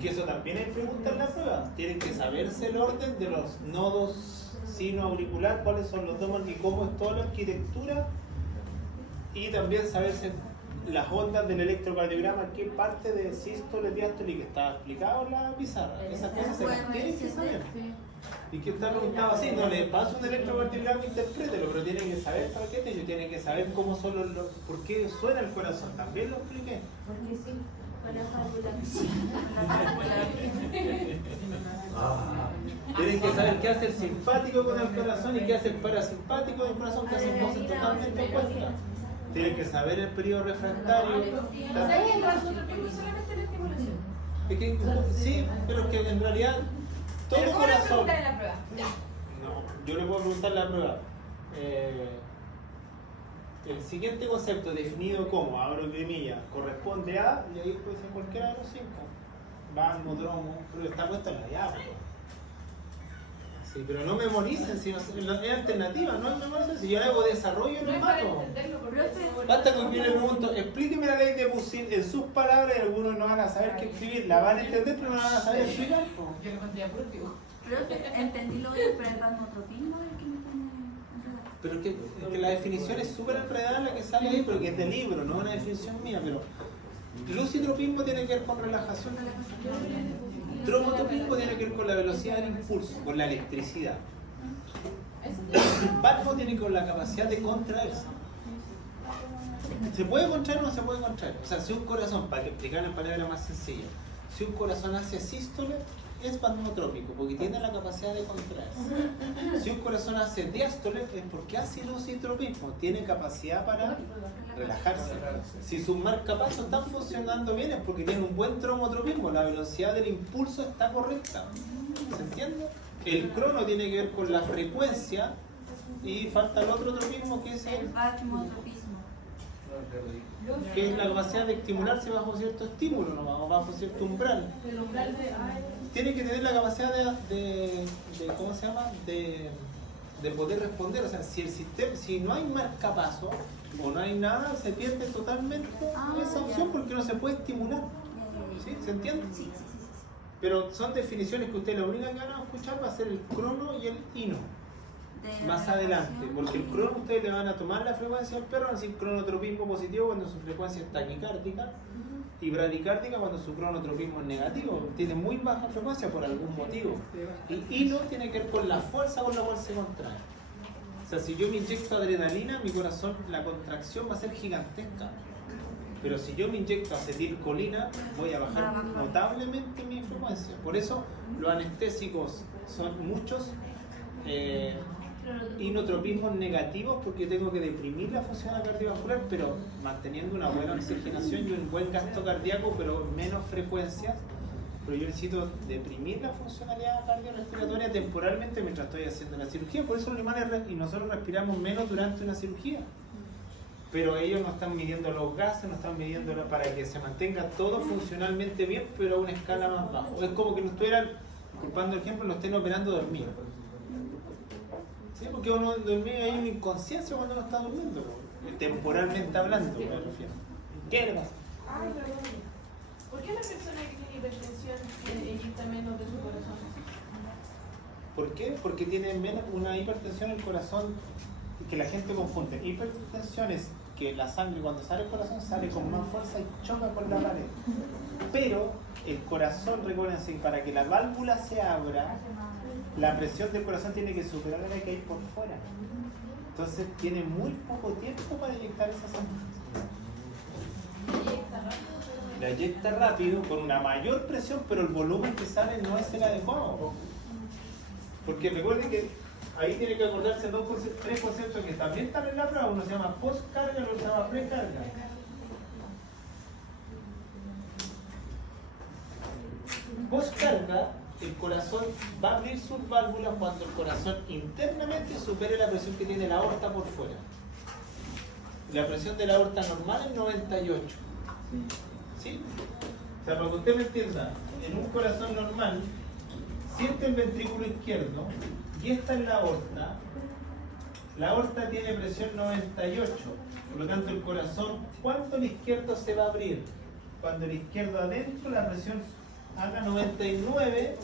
que eso también hay preguntas en la prueba. Tienen que saberse el orden de los nodos sinoauricular, cuáles son los domos y cómo es toda la arquitectura, y también saberse las ondas del electrocardiograma, qué parte de sístole, diástole, que está explicado en la pizarra. Esas cosas se las tienen que saber. Y que está preguntado así, no le paso un electrocardiograma, interprételo, pero tiene que saber para qué te yo, tiene que saber cómo son por qué suena el corazón. También lo expliqué. Porque sí, Tienen que saber qué hace el simpático con el corazón y qué hace el parasimpático del corazón, que hacen cosas totalmente opuestas. Tienen que saber el periodo refractario. ¿Sabes que el patmotropismo es solamente la estimulación? Es que, sí, pero es que en realidad todo Pero ¿cómo le corazón. preguntan en la prueba? Ya. No, yo le puedo preguntar la prueba. El siguiente concepto definido como, abro comillas, corresponde a, y ahí puede ser cualquiera de los 5. Basmodromo, pero está puesto en la llave. Sí, pero no memoricen, si no, es alternativa, no es memoricen, si yo le hago desarrollo No no es para mato. entenderlo, porque Basta con que yo le pregunto, explíqueme la ley de Poussin en sus palabras y algunos no van a saber qué escribir, la van a entender pero no la van a saber explicar. yo le pondría por último. Profe, entendí lo de pero el patmotropismo es el que me pone enredada. Pero es que la definición es súper enredada la que sale ahí, pero que es de libro, no es una definición mía, pero lucitropismo tiene que ver con relajación. Tromotropismo tiene que ver con la velocidad del impulso, con la electricidad. Basmo tiene que ver con la capacidad de contraerse. ¿Se puede contraer o no se puede contraer? O sea, si un corazón, para explicar en palabras más sencillas, si un corazón hace sístole, es basmotrópico, porque tiene la capacidad de contraerse. Si un corazón hace diástole, es porque hace lucitropismo, tiene capacidad para relajarse. Si sus marcapasos están funcionando bien, es porque tiene un buen tromotropismo, la velocidad del impulso está correcta. ¿Se entiende? El crono tiene que ver con la frecuencia y falta el otro tropismo que es El patmotropismo. que es la capacidad de estimularse bajo cierto estímulo, ¿no? Bajo cierto umbral. El umbral de... Tiene que tener la capacidad de ¿cómo se llama? De poder responder. O sea, si el sistema, si no hay marcapaso o no hay nada, se pierde totalmente esa opción porque no se puede estimular. ¿Sí? ¿Se entiende? Sí, sí, sí. Pero son definiciones que usted la única que van a escuchar va a ser el crono y el hino. Más adelante, porque el crono ustedes le van a tomar la frecuencia del perro, van a decir cronotropismo positivo cuando su frecuencia es taquicárdica y bradicárdica cuando su cronotropismo es negativo, tiene muy baja frecuencia por algún motivo. Y hilo tiene que ver con la fuerza con la cual se contrae. O sea, si yo me inyecto adrenalina, mi corazón, la contracción va a ser gigantesca. Pero si yo me inyecto acetilcolina, voy a bajar notablemente mi frecuencia. Por eso los anestésicos son muchos inotropismos negativos, porque tengo que deprimir la función cardiovascular, pero manteniendo una buena oxigenación y un buen gasto cardíaco, pero menos frecuencias. Pero yo necesito deprimir la funcionalidad cardiorrespiratoria temporalmente mientras estoy haciendo la cirugía. Por eso los animales y nosotros respiramos menos durante una cirugía. Pero ellos no están midiendo los gases, no están midiendo para que se mantenga todo funcionalmente bien, pero a una escala más baja. Es como que nos estuvieran, culpando el ejemplo, nos estén operando dormidos. ¿Sí? Porque uno dormir hay una inconsciencia cuando uno está durmiendo, temporalmente hablando, me refiero. ¿Qué le pasa? Ay, perdón. ¿Por qué la persona que tiene hipertensión inyecta menos de su corazón? ¿Por qué? Porque tiene menos una hipertensión el corazón, que la gente confunde. Hipertensión es que la sangre cuando sale del corazón sale con más fuerza y choca con la pared. Pero el corazón, recuérdense, para que la válvula se abra, la presión del corazón tiene que superar la que hay por fuera. Entonces tiene muy poco tiempo para inyectar esa sangre. La inyecta rápido, con una mayor presión, pero el volumen que sale no es el adecuado. Porque recuerden que ahí tiene que acordarse tres conceptos que también están en la prueba. Uno se llama postcarga y otro se llama precarga. Postcarga, el corazón va a abrir sus válvulas cuando el corazón internamente supere la presión que tiene la aorta por fuera. La presión de la aorta normal es 98. ¿Sí? O sea, para que usted me entienda, en un corazón normal, siente el ventrículo izquierdo y esta es la aorta. La aorta tiene presión 98, por lo tanto el corazón, ¿cuánto el izquierdo se va a abrir? Cuando el izquierdo adentro la presión haga 99,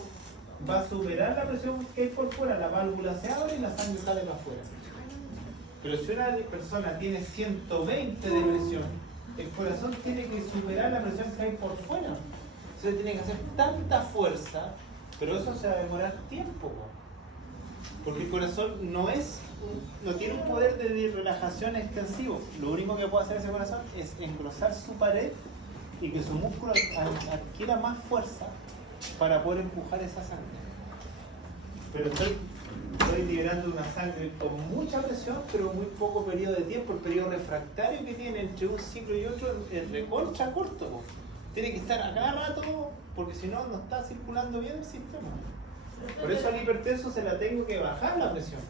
va a superar la presión que hay por fuera, la válvula se abre y la sangre sale para afuera. Pero si una persona tiene 120 de presión, el corazón tiene que superar la presión que hay por fuera. Entonces tiene que hacer tanta fuerza, pero eso se va a demorar tiempo. Porque el corazón no tiene un poder de relajación extensivo. Lo único que puede hacer ese corazón es engrosar su pared y que su músculo adquiera más fuerza para poder empujar esa sangre. Pero estoy liberando una sangre con mucha presión, pero muy poco periodo de tiempo. El periodo refractario que tiene entre un ciclo y otro es recontra corto. Tiene que estar a cada rato, porque si no, no está circulando bien el sistema. Por eso al hipertenso se la tengo que bajar la presión.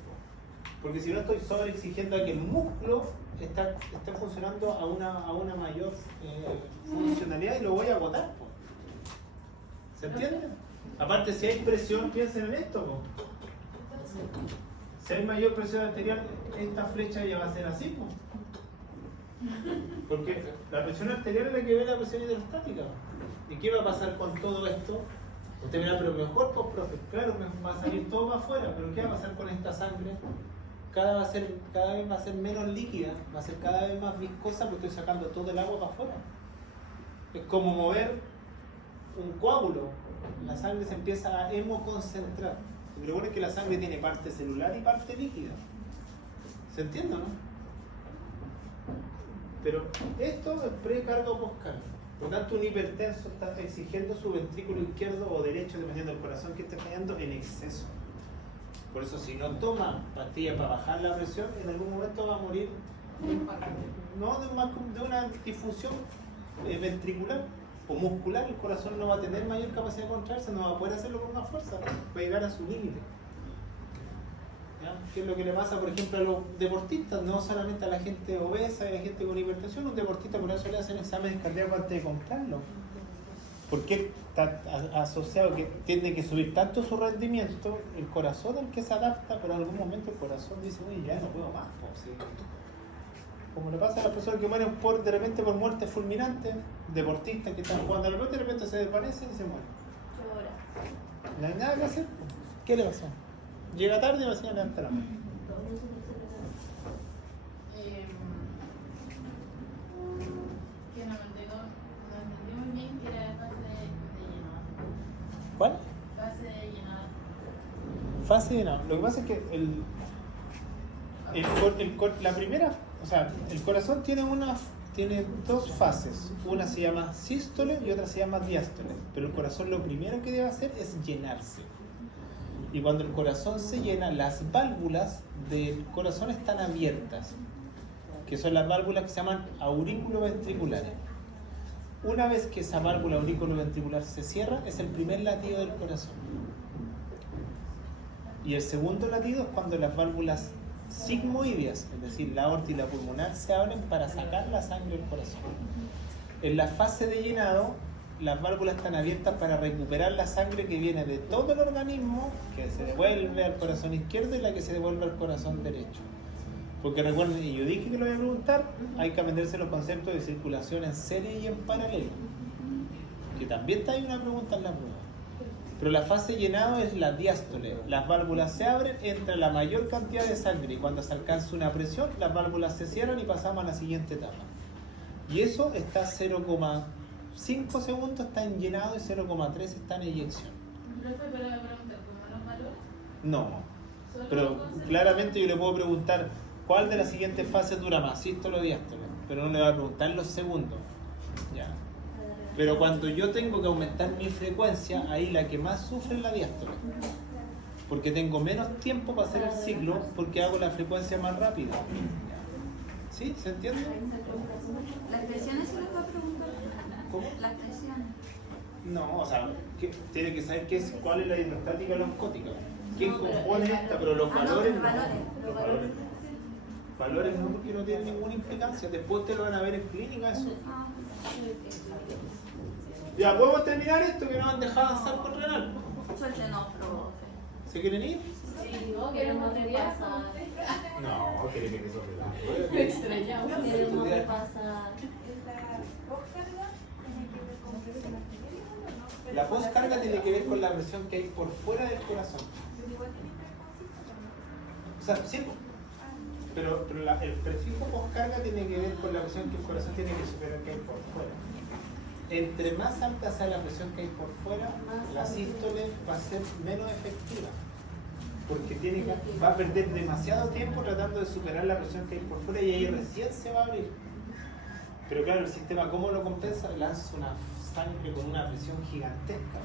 Porque si no, estoy sobreexigiendo a que el músculo esté funcionando a una mayor funcionalidad y lo voy a agotar. ¿Se entiende? Aparte, si hay presión, piensen en esto. Si hay mayor presión arterial, esta flecha ya va a ser así. Porque la presión arterial es la que ve la presión hidrostática. ¿Y qué va a pasar con todo esto? Usted dirá, pero mejor, pues, profe, claro, va a salir todo para afuera, pero ¿qué va a pasar con esta sangre? Cada vez va a ser menos líquida, va a ser cada vez más viscosa porque estoy sacando todo el agua para afuera. Es como mover un coágulo, la sangre se empieza a hemoconcentrar. Recuerden que la sangre tiene parte celular y parte líquida. ¿Se entiende, no? Pero esto es precarga o postcarga. Por lo tanto, un hipertenso está exigiendo su ventrículo izquierdo o derecho, dependiendo del corazón que esté fallando, en exceso. Por eso, si no toma pastillas para bajar la presión, en algún momento va a morir de una difusión ventricular o muscular. El corazón no va a tener mayor capacidad de contraerse, no va a poder hacerlo con una fuerza, va a llegar a su límite. ¿Qué es lo que le pasa, por ejemplo, a los deportistas? No solamente a la gente obesa y a la gente con hipertensión. Un deportista por eso le hacen exámenes cardíacos antes de comprarlo. Porque está asociado que tiene que subir tanto su rendimiento, el corazón al que se adapta, pero en algún momento el corazón dice, oye, ya no puedo más. ¿Sí? Como le pasa a las personas que mueren de repente por muerte fulminante, deportistas que están jugando al pelota y de repente se desvanecen y se mueren. No hay nada que hacer. ¿Qué le pasó? Llega tarde y va a levantar la mano. Que no entendí muy bien que era fase de llenado. ¿Cuál? Fase de llenado. Fase de llenado. Lo que pasa es que la primera, o sea, el corazón tiene dos fases. Una se llama sístole y otra se llama diástole. Pero el corazón lo primero que debe hacer es llenarse. Y cuando el corazón se llena, las válvulas del corazón están abiertas, que son las válvulas que se llaman aurículo-ventriculares. Una vez que esa válvula aurículo-ventricular se cierra, es el primer latido del corazón. Y el segundo latido es cuando las válvulas sigmoideas, es decir, la aorta y la pulmonar, se abren para sacar la sangre del corazón. En la fase de llenado, las válvulas están abiertas para recuperar la sangre que viene de todo el organismo, que se devuelve al corazón izquierdo y la que se devuelve al corazón derecho. Porque recuerden, y yo dije que lo voy a preguntar, hay que aprenderse los conceptos de circulación en serie y en paralelo. Que también está ahí una pregunta en la prueba. Pero la fase de llenado es la diástole. Las válvulas se abren, entra la mayor cantidad de sangre y cuando se alcanza una presión, las válvulas se cierran y pasamos a la siguiente etapa. Y eso está 0,5 segundos está en llenado y 0,3 está en eyección. Profe, pero me preguntar, ¿cómo los valores? No, Solo pero conceptos. claramente yo le puedo preguntar cuál de las siguientes fases dura más, sístole o diástole, pero no le voy a preguntar los segundos. Ya. Pero cuando yo tengo que aumentar mi frecuencia, ahí la que más sufre es la diástole. Porque tengo menos tiempo para hacer el ciclo porque hago la frecuencia más rápida. ¿Sí? ¿Se entiende? ¿Las presiones se les va a preguntar? ¿Cómo? Las presiones. No, o sea, tiene que saber cuál es la hidrostática o la oscótica. ¿Quién No, pero compone el esta? Pero los valores no. los valores. Valores no, porque no tienen ninguna implicancia. Después te lo van a ver en clínica eso. Ah, Ya, ¿podemos terminar esto que nos han dejado avanzar con renal? suéltenos, profe. ¿Se quieren ir? Sí, no, queremos estudiar. No, quiere que eso Me extrañamos. Queremos repasar. La postcarga tiene que ver con la presión que hay por fuera del corazón. O sea, sí, pero el prefijo postcarga tiene que ver con la presión que el corazón tiene que superar que hay por fuera. Entre más alta sea la presión que hay por fuera, la sístole va a ser menos efectiva. Porque va a perder demasiado tiempo tratando de superar la presión que hay por fuera y ahí recién se va a abrir. Pero claro, el sistema, ¿cómo lo compensa? Lanza una sangre con una presión gigantesca.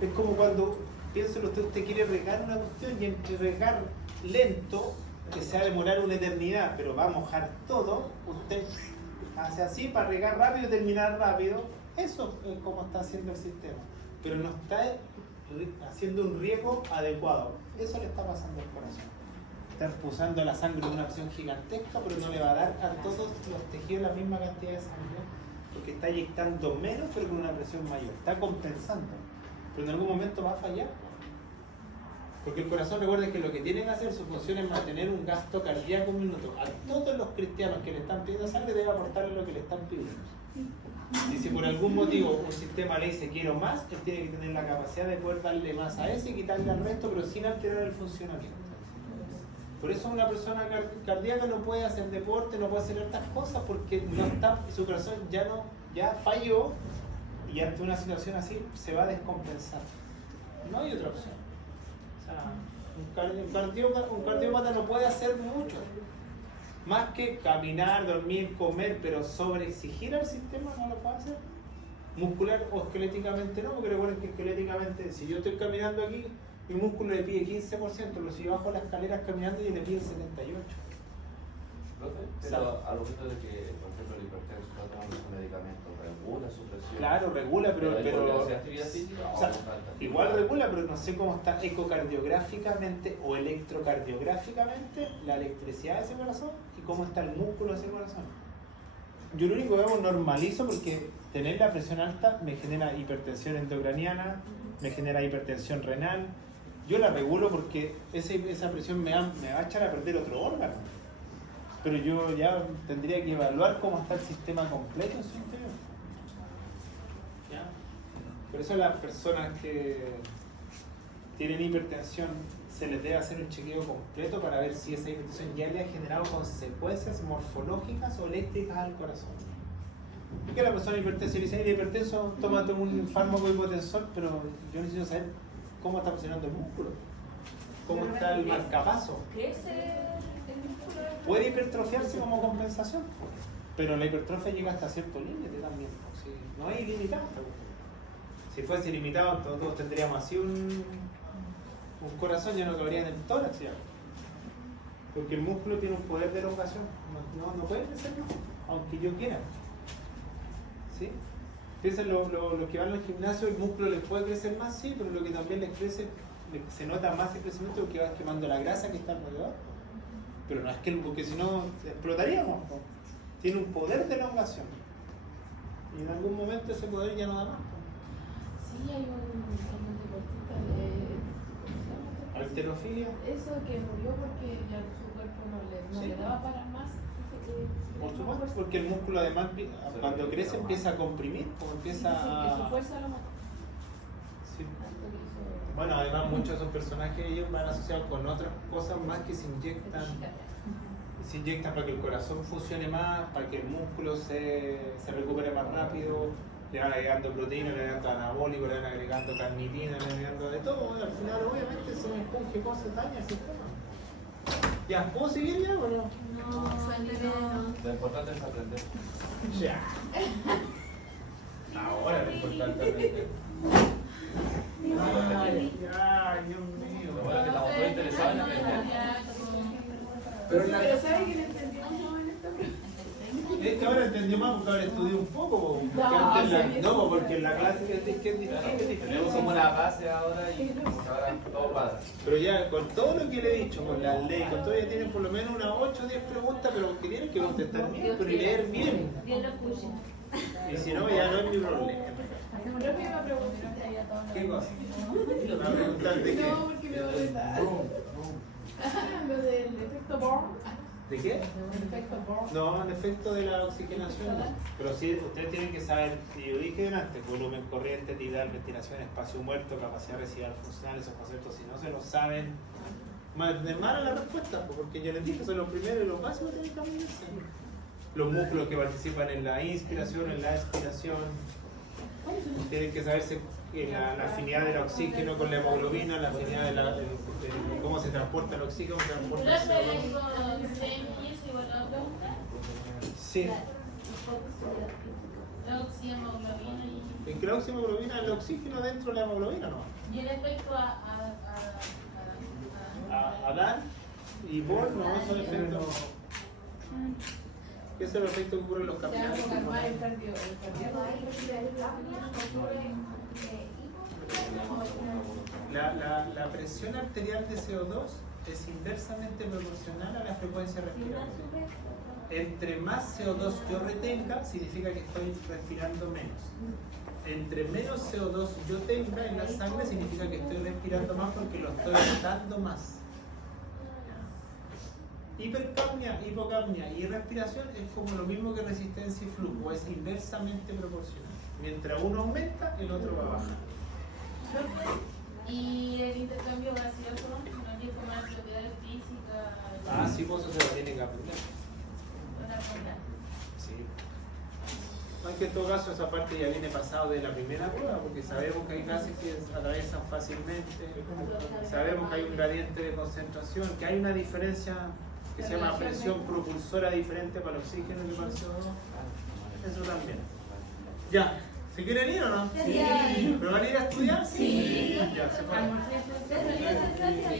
Es como cuando, piénselo usted quiere regar una cuestión y entre regar lento, que se va a demorar una eternidad, pero va a mojar todo, usted hace así para regar rápido y terminar rápido. Eso es como está haciendo el sistema. Pero no está haciendo un riego adecuado. Eso le está pasando al corazón. Está expulsando la sangre en una presión gigantesca, pero no le va a dar a todos los tejidos la misma cantidad de sangre, porque está inyectando menos, pero con una presión mayor. Está compensando, pero en algún momento va a fallar. Porque el corazón, recuerden que lo que tiene que hacer, su función es mantener un gasto cardíaco un minuto. A todos los cristianos que le están pidiendo sangre, debe aportarle lo que le están pidiendo. Y si por algún motivo un sistema le dice quiero más, él tiene que tener la capacidad de poder darle más a ese y quitarle al resto, pero sin alterar el funcionamiento. Por eso una persona cardíaca no puede hacer deporte, no puede hacer otras cosas, porque no está, su corazón ya falló y ante una situación así se va a descompensar. No hay otra opción. O sea, un cardiópata no puede hacer mucho. Más que caminar, dormir, comer, pero sobreexigir al sistema no lo puede hacer. Muscular o esqueléticamente no, porque recuerden que esqueléticamente, si yo estoy caminando aquí, mi músculo le pide 15%, pero si yo bajo las escaleras caminando y le pide 78%. Profe, pero al objeto de que, por ejemplo, el hipertenso está tomando su medicamento, regula su presión. Claro, regula, pero ¿hace actividad física o sea, no falta? igual regula, pero no sé cómo está ecocardiográficamente o electrocardiográficamente la electricidad de ese corazón y cómo está el músculo de ese corazón. Yo lo único que hago normalizo porque tener la presión alta me genera hipertensión endocraniana, me genera hipertensión renal. Yo la regulo porque esa presión me va a echar a perder otro órgano. Pero yo ya tendría que evaluar cómo está el sistema completo en su interior. ¿Ya? Por eso a las personas que tienen hipertensión se les debe hacer un chequeo completo para ver si esa hipertensión ya le ha generado consecuencias morfológicas o eléctricas al corazón. Porque la persona hipertensa le dice, hipertenso, tómate un fármaco hipotensor, pero yo necesito saber cómo está funcionando el músculo, cómo está el marcapaso. ¿Crece el músculo? Puede hipertrofiarse como compensación, pero la hipertrofia llega hasta cierto límite también. ¿Sí? No hay ilimitado. Si fuese ilimitado, todos tendríamos así un corazón, ya no cabría en el tórax ya. Porque el músculo tiene un poder de elongación, no puede crecer, aunque yo quiera. ¿Sí? Fíjense, los que van al gimnasio, el músculo les puede crecer más, sí, pero lo que también les crece, se nota más el crecimiento porque va quemando la grasa que está alrededor. Pero no es que, porque si no explotaríamos, ¿no? Tiene un poder de elongación. Y en algún momento ese poder ya no da más. Sí, hay un deportista de... Halterofilia. Eso que murió porque ya su cuerpo no Sí. le daba para más. Por supuesto, porque el músculo además cuando crece empieza a comprimir, o empieza Que su a... fuerza lo mató. Sí. Sí. Bueno, además muchos de esos personajes ellos van asociados con otras cosas más que se inyectan para que el corazón funcione más, para que el músculo se recupere más rápido, le van agregando proteína, le van agregando anabólico, le van agregando carnitina, le van agregando de todo, y al final obviamente se me esponje cosas dañas el sistema. ¿Ya? ¿Puedo seguir ya o no? No, suéltalo. Lo importante es aprender. Ya. Ahora lo importante es aprender. Ay, Dios mío. Lo bueno es que estamos todos interesados en aprender. Pero Pero ¿sabe que le entendimos más en esta pregunta? es que ahora entendió más porque ahora estudié un poco. Porque No, antes sí. no, porque en la clase que es difícil. Tenemos como una base ahora y ahora todo cuadra. Pero ya con todo lo que le he dicho, con la ley, con todo, ya tienen por lo menos unas 8 o 10 preguntas, pero que tienen que contestar bien, pero y leer bien. Dios lo escuche. Y si no, ya no es mi problema. Creo que iba a preguntar. ¿Qué cosa? ¿Va a preguntar de qué? No, porque me va a preguntar. Lo del efecto Bohr. ¿De qué? El efecto Bohr. No, el efecto de la oxigenación no. Pero sí, ustedes tienen que saber, y yo dije antes, volumen corriente, tidal, ventilación, espacio muerto, capacidad residual funcional, esos conceptos, si no se los saben, de mala la respuesta, porque yo les dije, son los primeros y los básicos que tienen que aprenderse. Los músculos que participan en la inspiración, en la expiración, tienen que saberse la afinidad del oxígeno con la hemoglobina, la afinidad de cómo se transporta el oxígeno, cómo se transporta el CO2. Sí. ¿En qué la oxihemoglobina? El oxígeno dentro de la hemoglobina, ¿no? Y el efecto A dar y por, no, son efectos. ¿Qué es el efecto que ocurre en los Se va a capilares? enfocar más el cardíaco. La presión arterial de CO2 es inversamente proporcional a la frecuencia respiratoria. Entre más CO2 yo retenga, significa que estoy respirando menos. Entre menos CO2 yo tenga en la sangre, significa que estoy respirando más porque lo estoy botando más. Hipercapnia, hipocapnia y respiración es como lo mismo que resistencia y flujo, es inversamente proporcional. Mientras uno aumenta, el otro va a bajar. y el intercambio gaseoso, no tiene como las propiedades físicas. Ah, sí, pues eso se lo tienen que aprender. Sí. Aunque en todo caso esa parte ya viene pasado de la primera prueba, porque sabemos que hay gases que atraviesan fácilmente, sabemos que hay un gradiente de concentración, que hay una diferencia que se llama presión propulsora diferente para el oxígeno que para el CO2. Eso también. Ya, ¿se quieren ir o no? Sí. ¿Pero van a ir a estudiar? Sí. Ya, se fueron. Gracias.